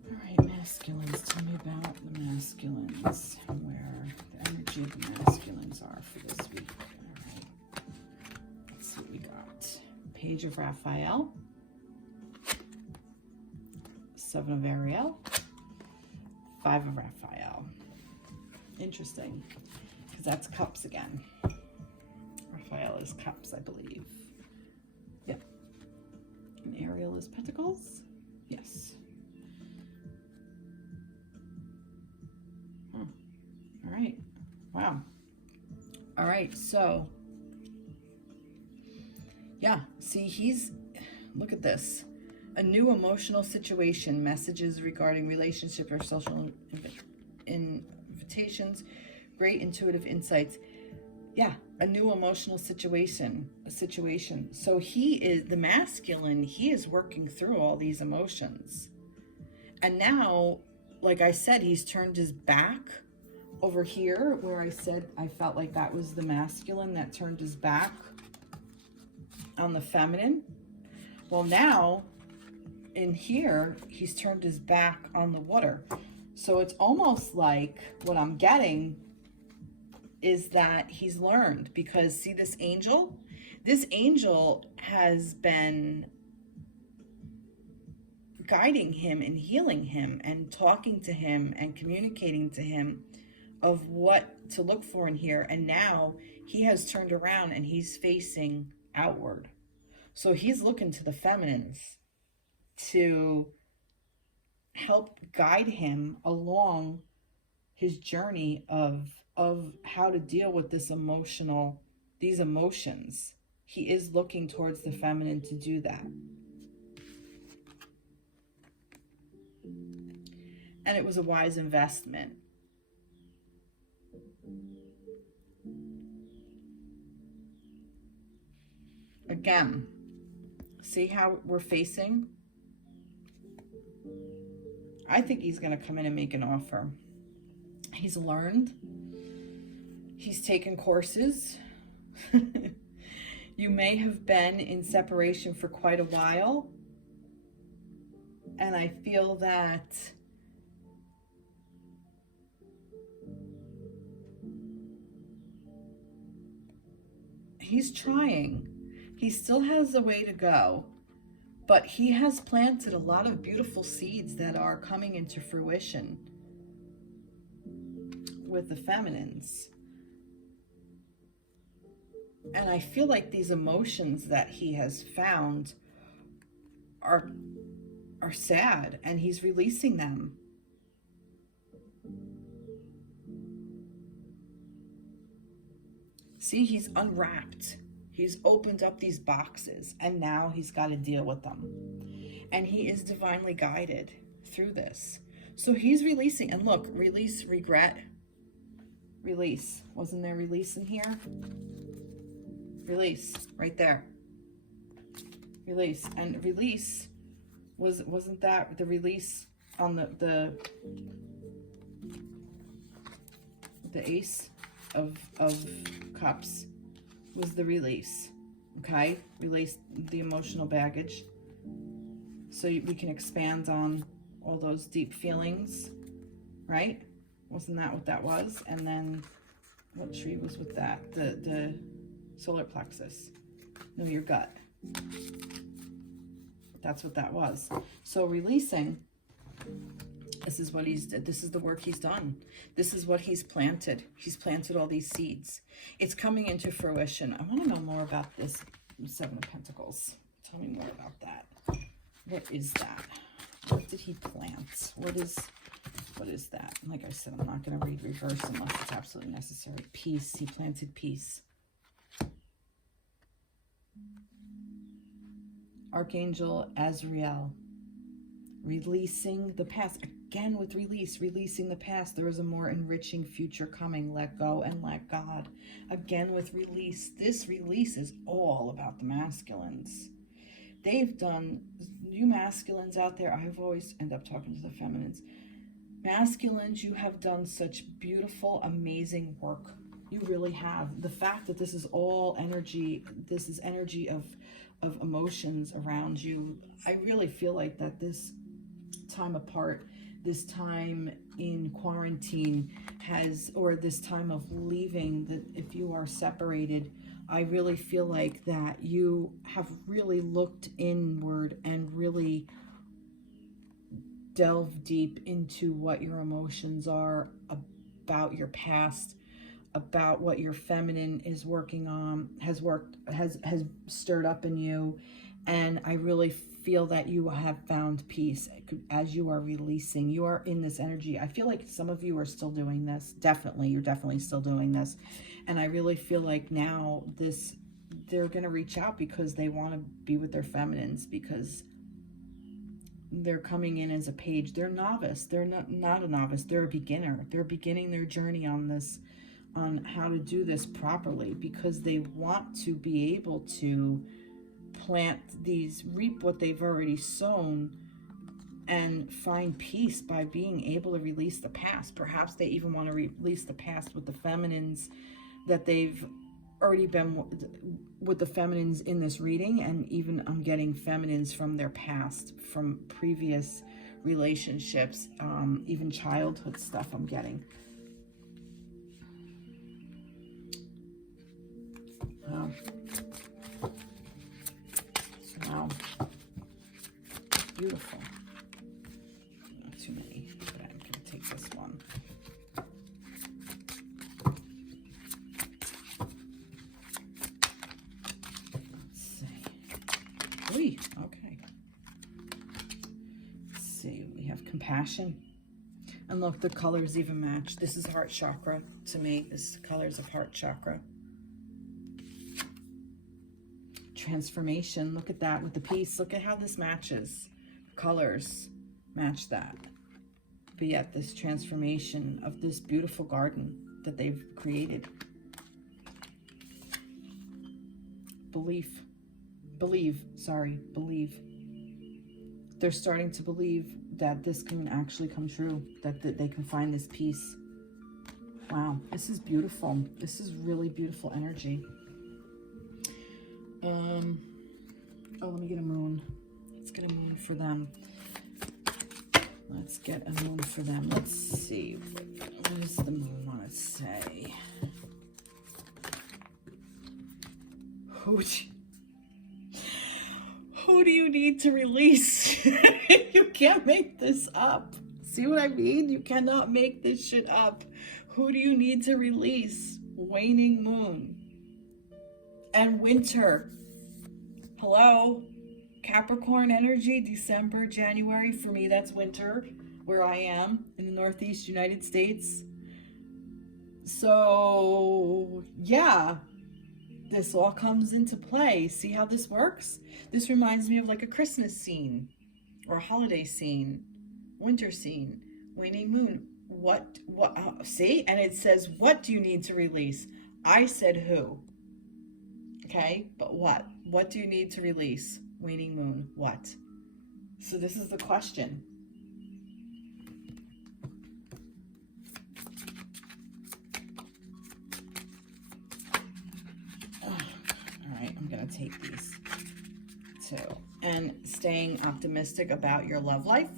All right, masculines. Tell me about the masculines. Where the energy of the masculines are for this week. What we got. Page of Raphael, 7 of Ariel, 5 of Raphael. Interesting, because that's cups again. Raphael is cups, I believe. Yep. And Ariel is pentacles. Yes. All right. Wow. All right. So. Yeah, see, look at this. A new emotional situation, messages regarding relationship or social invitations, great intuitive insights. Yeah, a new emotional situation. So he is the masculine, he is working through all these emotions. And now, like I said, he's turned his back over here where I said I felt like that was the masculine that turned his back on the feminine. Well, now in here, he's turned his back on the water. So it's almost like what I'm getting is that he's learned, because see this angel has been guiding him and healing him and talking to him and communicating to him of what to look for in here. And now he has turned around and he's facing outward. So he's looking to the feminines to help guide him along his journey of how to deal with these emotions. He is looking towards the feminine to do that. And it was a wise investment. Again, see how we're facing? I think he's going to come in and make an offer. He's learned. He's taken courses. You may have been in separation for quite a while. And I feel that he's trying. He still has a way to go, but he has planted a lot of beautiful seeds that are coming into fruition with the feminines. And I feel like these emotions that he has found are sad, and he's releasing them. See, he's unwrapped. He's opened up these boxes, and now he's got to deal with them. And he is divinely guided through this. So he's releasing, and look, release, regret, release. Wasn't there release in here? Release, right there. Release, and release wasn't that the release on the Ace of Cups was the release, okay? Release the emotional baggage so we can expand on all those deep feelings, right? Wasn't that what that was? And then what tree was with that? The solar plexus. No, your gut. That's what that was. So releasing, this is what he's did. This is the work he's done. This is what he's planted. He's planted all these seeds. It's coming into fruition. I want to know more about this Seven of Pentacles. Tell me more about that. What is that? What did he plant? What is that? Like I said, I'm not going to read reverse unless it's absolutely necessary. Peace. He planted peace. Archangel Azrael, releasing the past. Again with releasing the past. There is a more enriching future coming. Let go and let God. Again with release. This release is all about the masculines. They've done, you masculines out there, I've always end up talking to the feminines. Masculines, you have done such beautiful, amazing work. You really have. The fact that this is all energy, this is energy of emotions around you. I really feel like that this time apart, this time in quarantine or this time of leaving, that if you are separated, I really feel like that you have really looked inward and really delved deep into what your emotions are about your past, about what your feminine is working on, has stirred up in you. And I really feel that you have found peace as you are releasing. You are in this energy. I feel like some of you are still doing this. Definitely, you're definitely still doing this. And I really feel like now they're going to reach out because they want to be with their feminines, because they're coming in as a page. They're novice. They're not a novice. They're a beginner. They're beginning their journey on this on how to do this properly, because they want to be able to plant these, reap what they've already sown, and find peace by being able to release the past. Perhaps they even want to release the past with the feminines that they've already been with the feminines in this reading. And even I'm getting feminines from their past, from previous relationships, even childhood stuff I'm getting. Wow. Wow. Beautiful. Not too many, but I'm going to take this one. Let's see. Ooh, okay. Let's see. We have compassion. And look, the colors even match. This is heart chakra to me. This is the colors of heart chakra. Transformation. Look at that with the peace. Look at how this matches. Colors match that. But yet this transformation of this beautiful garden that they've created. Believe. They're starting to believe that this can actually come true, that they can find this peace. Wow, this is beautiful. This is really beautiful energy. Oh, let me get a moon. Let's get a moon for them. Let's get a moon for them. Let's see. What does the moon want to say? Who do you need to release? You can't make this up. See what I mean? You cannot make this shit up. Who do you need to release? Waning moon. And winter. Hello? Capricorn energy, December, January. For me, that's winter, where I am in the Northeast United States. So, yeah, this all comes into play. See how this works? This reminds me of like a Christmas scene or a holiday scene, winter scene, waning moon. See? And it says, what do you need to release? I said who? Okay, but what? What do you need to release? Waning moon, what? So this is the question. All right, I'm going to take these two. And staying optimistic about your love life,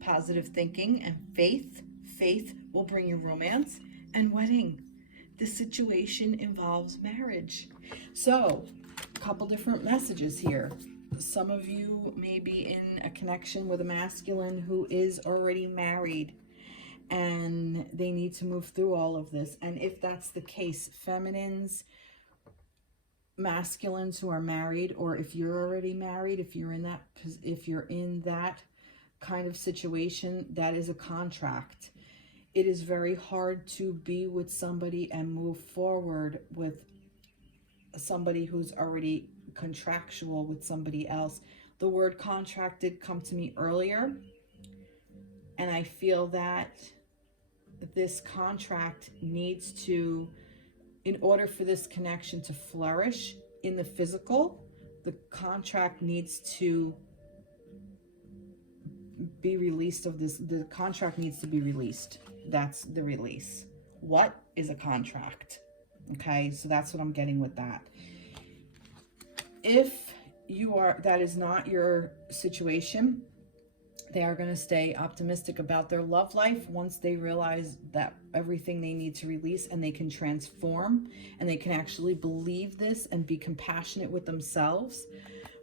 positive thinking, and faith. Faith will bring you romance and wedding. This situation involves marriage. So, a couple different messages here. Some of you may be in a connection with a masculine who is already married and they need to move through all of this. And if that's the case, feminines, masculines who are married, or if you're already married, if you're in that kind of situation, that is a contract. It is very hard to be with somebody and move forward with somebody who's already contractual with somebody else. The word contract did come to me earlier, and I feel that this contract needs to, in order for this connection to flourish in the physical, the contract needs to be released of this. The contract needs to be released. That's the release. What is a contract? Okay, so that's what I'm getting with that. If that is not your situation, they are going to stay optimistic about their love life once they realize that everything they need to release, and they can transform, and they can actually believe this and be compassionate with themselves.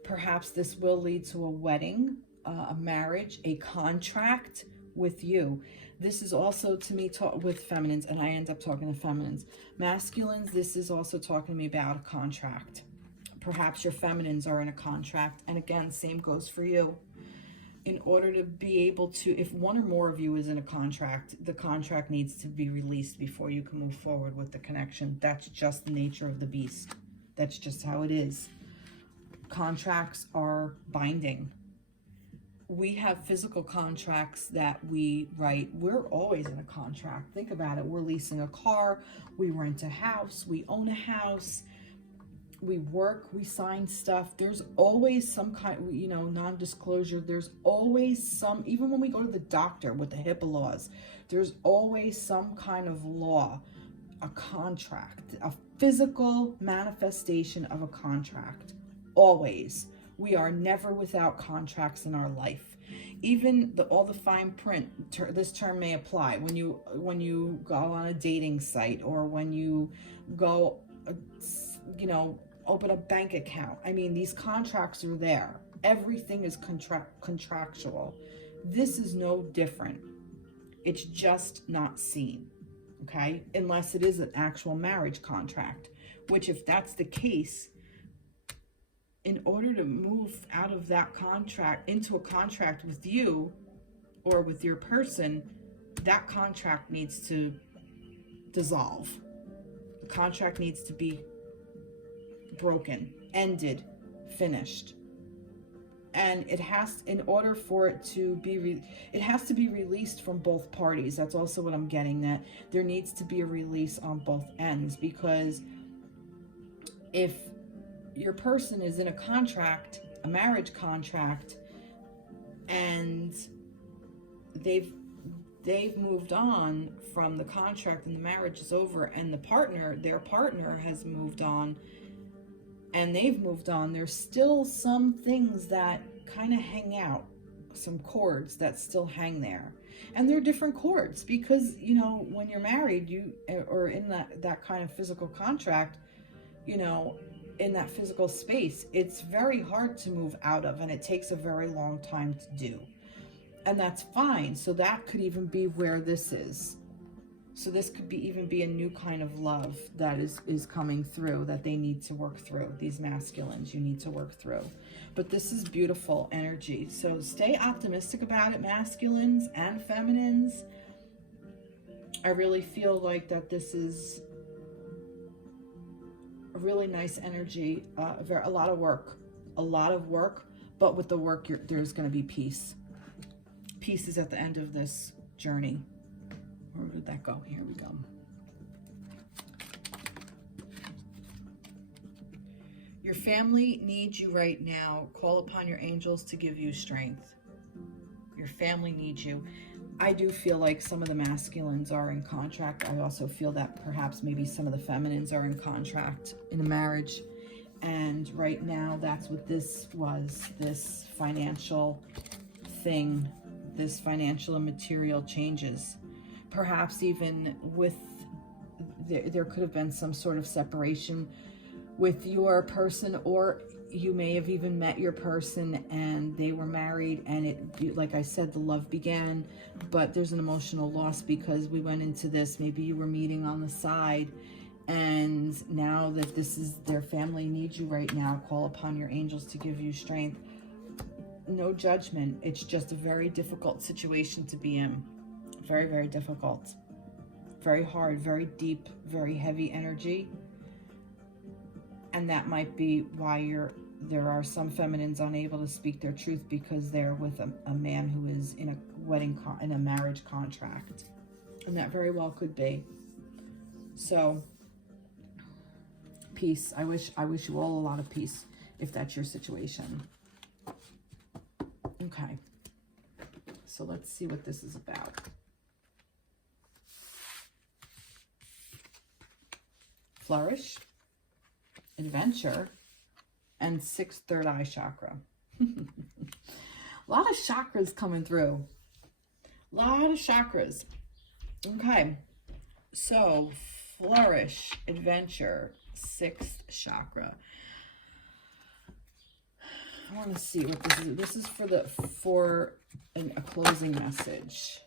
Perhaps this will lead to a wedding, a marriage, a contract with you. This is also, to me, with feminines, and I end up talking to feminines. Masculines, this is also talking to me about a contract. Perhaps your feminines are in a contract, and again, same goes for you. In order to be able to, if one or more of you is in a contract, the contract needs to be released before you can move forward with the connection. That's just the nature of the beast. That's just how it is. Contracts are binding. we have physical contracts that we write. We're always in a contract. Think about it. We're leasing a car, we rent a house, we own a house, we work, we sign stuff. There's always some kind, you know, non-disclosure. There's always some, even when we go to the doctor with the HIPAA laws, there's always some kind of law, a contract, a physical manifestation of a contract. Always. We are never without contracts in our life. Even all the fine print, this term may apply when you go on a dating site, or when you go, you know, open a bank account. I mean, these contracts are there. Everything is contractual. This is no different. It's just not seen, okay? Unless it is an actual marriage contract, which, if that's the case, in order to move out of that contract into a contract with you or with your person, that contract needs to dissolve. The contract needs to be broken, ended, finished. And it has, in order for it to be, it has to be released from both parties. That's also what I'm getting, that there needs to be a release on both ends, because if your person is in a contract, a marriage contract, and they've moved on from the contract and the marriage is over, and their partner has moved on and they've moved on, there's still some things that kind of hang out, some cords that still hang there. And they're different cords, because, you know, when you're married, or in that kind of physical contract, you know, in that physical space, it's very hard to move out of, and it takes a very long time to do. And that's fine. So that could even be where this is. So this could even be a new kind of love that is coming through, that they need to work through. These masculines, you need to work through. But this is beautiful energy. So stay optimistic about it, masculines and feminines. I really feel like that this is a really nice energy, a lot of work, but with the work, there's going to be peace. Peace is at the end of this journey. Where did that go? Here we go. Your family needs you right now. Call upon your angels to give you strength. Your family needs you. I do feel like some of the masculines are in contract. I also feel that perhaps maybe some of the feminines are in contract in a marriage. And right now, that's what this was, this financial thing, this financial and material changes. Perhaps even with, there could have been some sort of separation with your person, or you may have even met your person and they were married, and it, like I said, the love began, but there's an emotional loss because we went into this, maybe you were meeting on the side, and now that this is, their family needs you right now, call upon your angels to give you strength. No judgment. It's just a very difficult situation to be in. Very, very difficult. Very hard, very deep, very heavy energy. And that might be why there are some feminines unable to speak their truth, because they're with a man who is in a marriage contract. And that very well could be. So, peace. I wish you all a lot of peace if that's your situation. Okay. So let's see what this is about. Flourish, adventure, and 6th third eye chakra. A lot of chakras coming through. A lot of chakras. Okay. So, flourish, adventure, 6th chakra. I want to see what this is. This is for a closing message.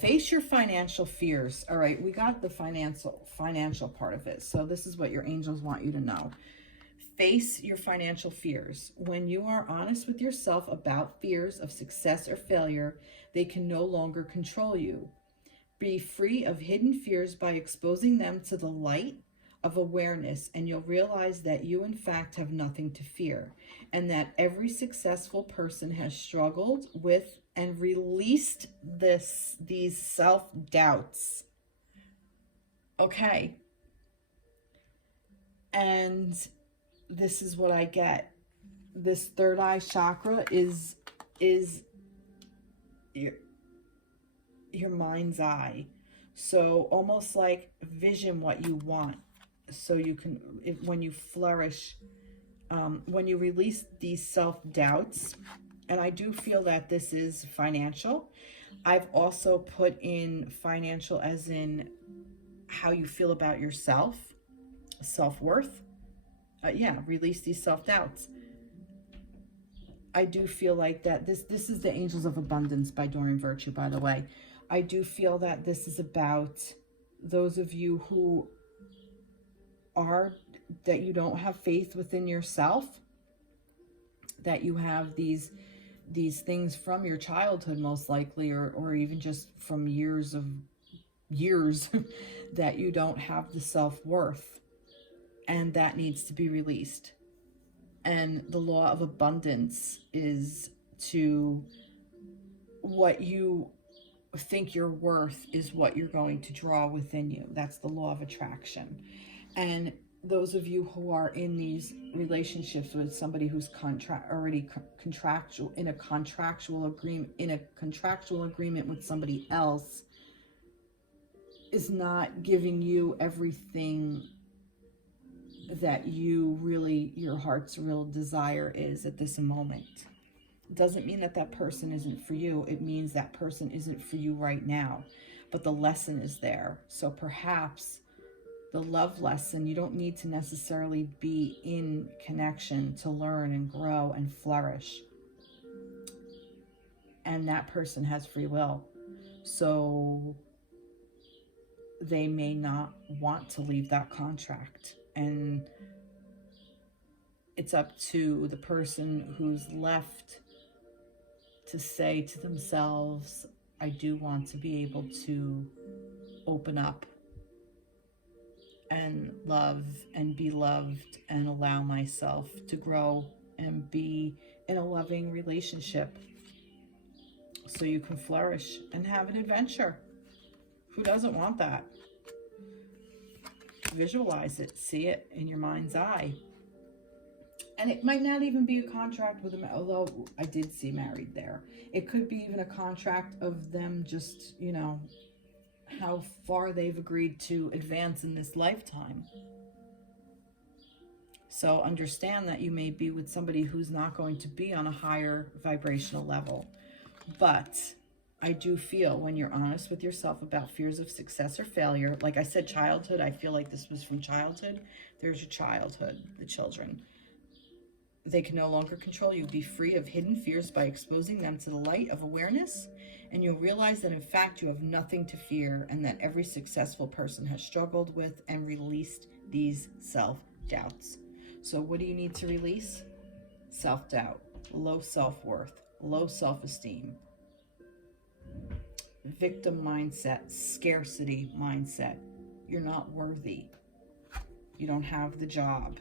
Face your financial fears. All right, we got the financial part of it. So this is what your angels want you to know. Face your financial fears. When you are honest with yourself about fears of success or failure, they can no longer control you. Be free of hidden fears by exposing them to the light of awareness, and you'll realize that you in fact have nothing to fear, and that every successful person has struggled with and released these self-doubts. Okay. And this is what I get. This third eye chakra is your mind's eye. So almost like vision what you want, so you can, when you flourish, when you release these self-doubts. And I do feel that this is financial. I've also put in financial as in how you feel about yourself, self-worth. Yeah, release these self-doubts. I do feel like that this is the Angels of Abundance by Doreen Virtue, by the way. I do feel that this is about those of you who that you don't have faith within yourself, that you have these things from your childhood, most likely, or even just from years that you don't have the self-worth, and that needs to be released. And the law of abundance is to what you think you're worth is what you're going to draw within you. That's the law of attraction. And those of you who are in these relationships with somebody who's contractual in a contractual agreement with somebody else, is not giving you everything that your heart's real desire is at this moment. Doesn't mean that that person isn't for you. It means that person isn't for you right now, but the lesson is there. So perhaps the love lesson, you don't need to necessarily be in connection to learn and grow and flourish. And that person has free will. So they may not want to leave that contract. And it's up to the person who's left to say to themselves, I do want to be able to open up and love and be loved and allow myself to grow and be in a loving relationship so you can flourish and have an adventure. Who doesn't want that? Visualize it, see it in your mind's eye. And it might not even be a contract with them, although I did see married there. It could be even a contract of them just, how far they've agreed to advance in this lifetime. So understand that you may be with somebody who's not going to be on a higher vibrational level. But I do feel when you're honest with yourself about fears of success or failure, like I said, childhood, I feel like this was from childhood. There's your childhood, the children. They can no longer control you. Be free of hidden fears by exposing them to the light of awareness, and you'll realize that in fact you have nothing to fear, and that every successful person has struggled with and released these self-doubts. So what do you need to release? Self-doubt, low self-worth, low self-esteem, victim mindset, scarcity mindset. You're not worthy. You don't have the job.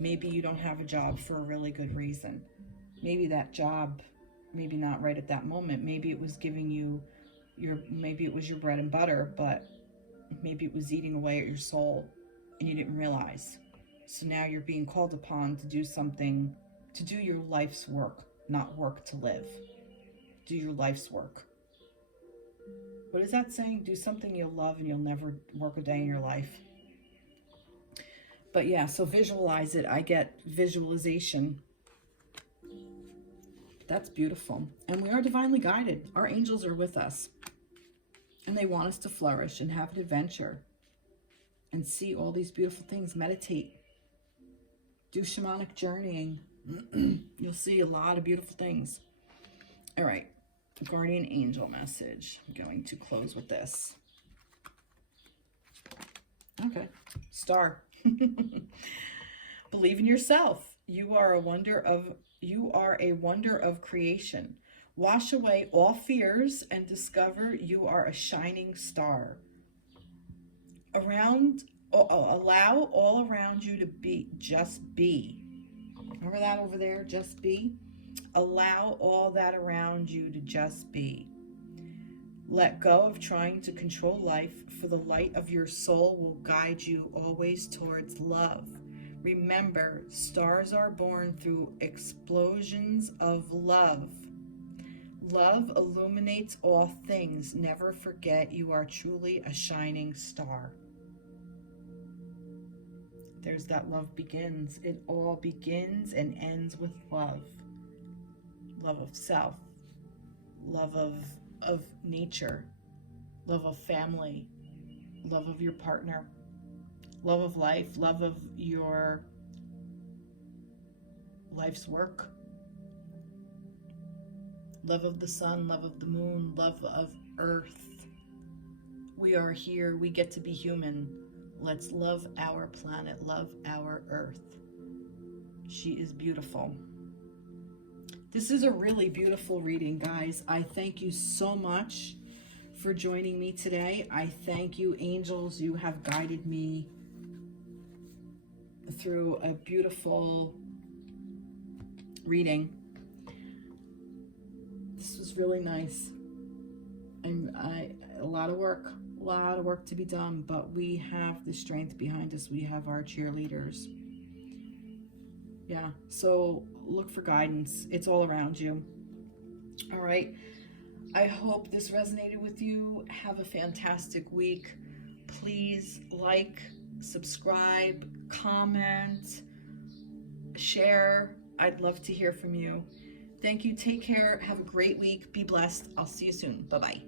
Maybe you don't have a job for a really good reason. Maybe that job, maybe not right at that moment. Maybe it was giving you maybe it was your bread and butter, but maybe it was eating away at your soul and you didn't realize. So now you're being called upon to do something, to do your life's work, not work to live. Do your life's work. What is that saying? Do something you'll love and you'll never work a day in your life. But yeah, so visualize it. I get visualization. That's beautiful. And we are divinely guided. Our angels are with us. And they want us to flourish and have an adventure. And see all these beautiful things. Meditate. Do shamanic journeying. You'll see a lot of beautiful things. All right. Guardian angel message. I'm going to close with this. Okay. Star. Believe in yourself. You are a wonder of creation. Wash away all fears and discover you are a shining star. Around Allow all around you to be, just be. Remember that over there, just be? Allow all that around you to just be. Let go of trying to control life, for the light of your soul will guide you always towards love. Remember, stars are born through explosions of love. Love illuminates all things. Never forget you are truly a shining star. There's that love begins. It all begins and ends with love. Love of self, love of nature, love of family, love of your partner, love of life, love of your life's work, love of the sun, love of the moon, love of earth. We are here. We get to be human. Let's love our planet, love our earth. She is beautiful. This is a really beautiful reading, guys. I thank you so much for joining me today. I thank you, angels. You have guided me through a beautiful reading. This was really nice. A lot of work to be done, but we have the strength behind us. We have our cheerleaders. Yeah, so look for guidance. It's all around you. All right. I hope this resonated with you. Have a fantastic week. Please like, subscribe, comment, share. I'd love to hear from you. Thank you. Take care. Have a great week. Be blessed. I'll see you soon. Bye-bye.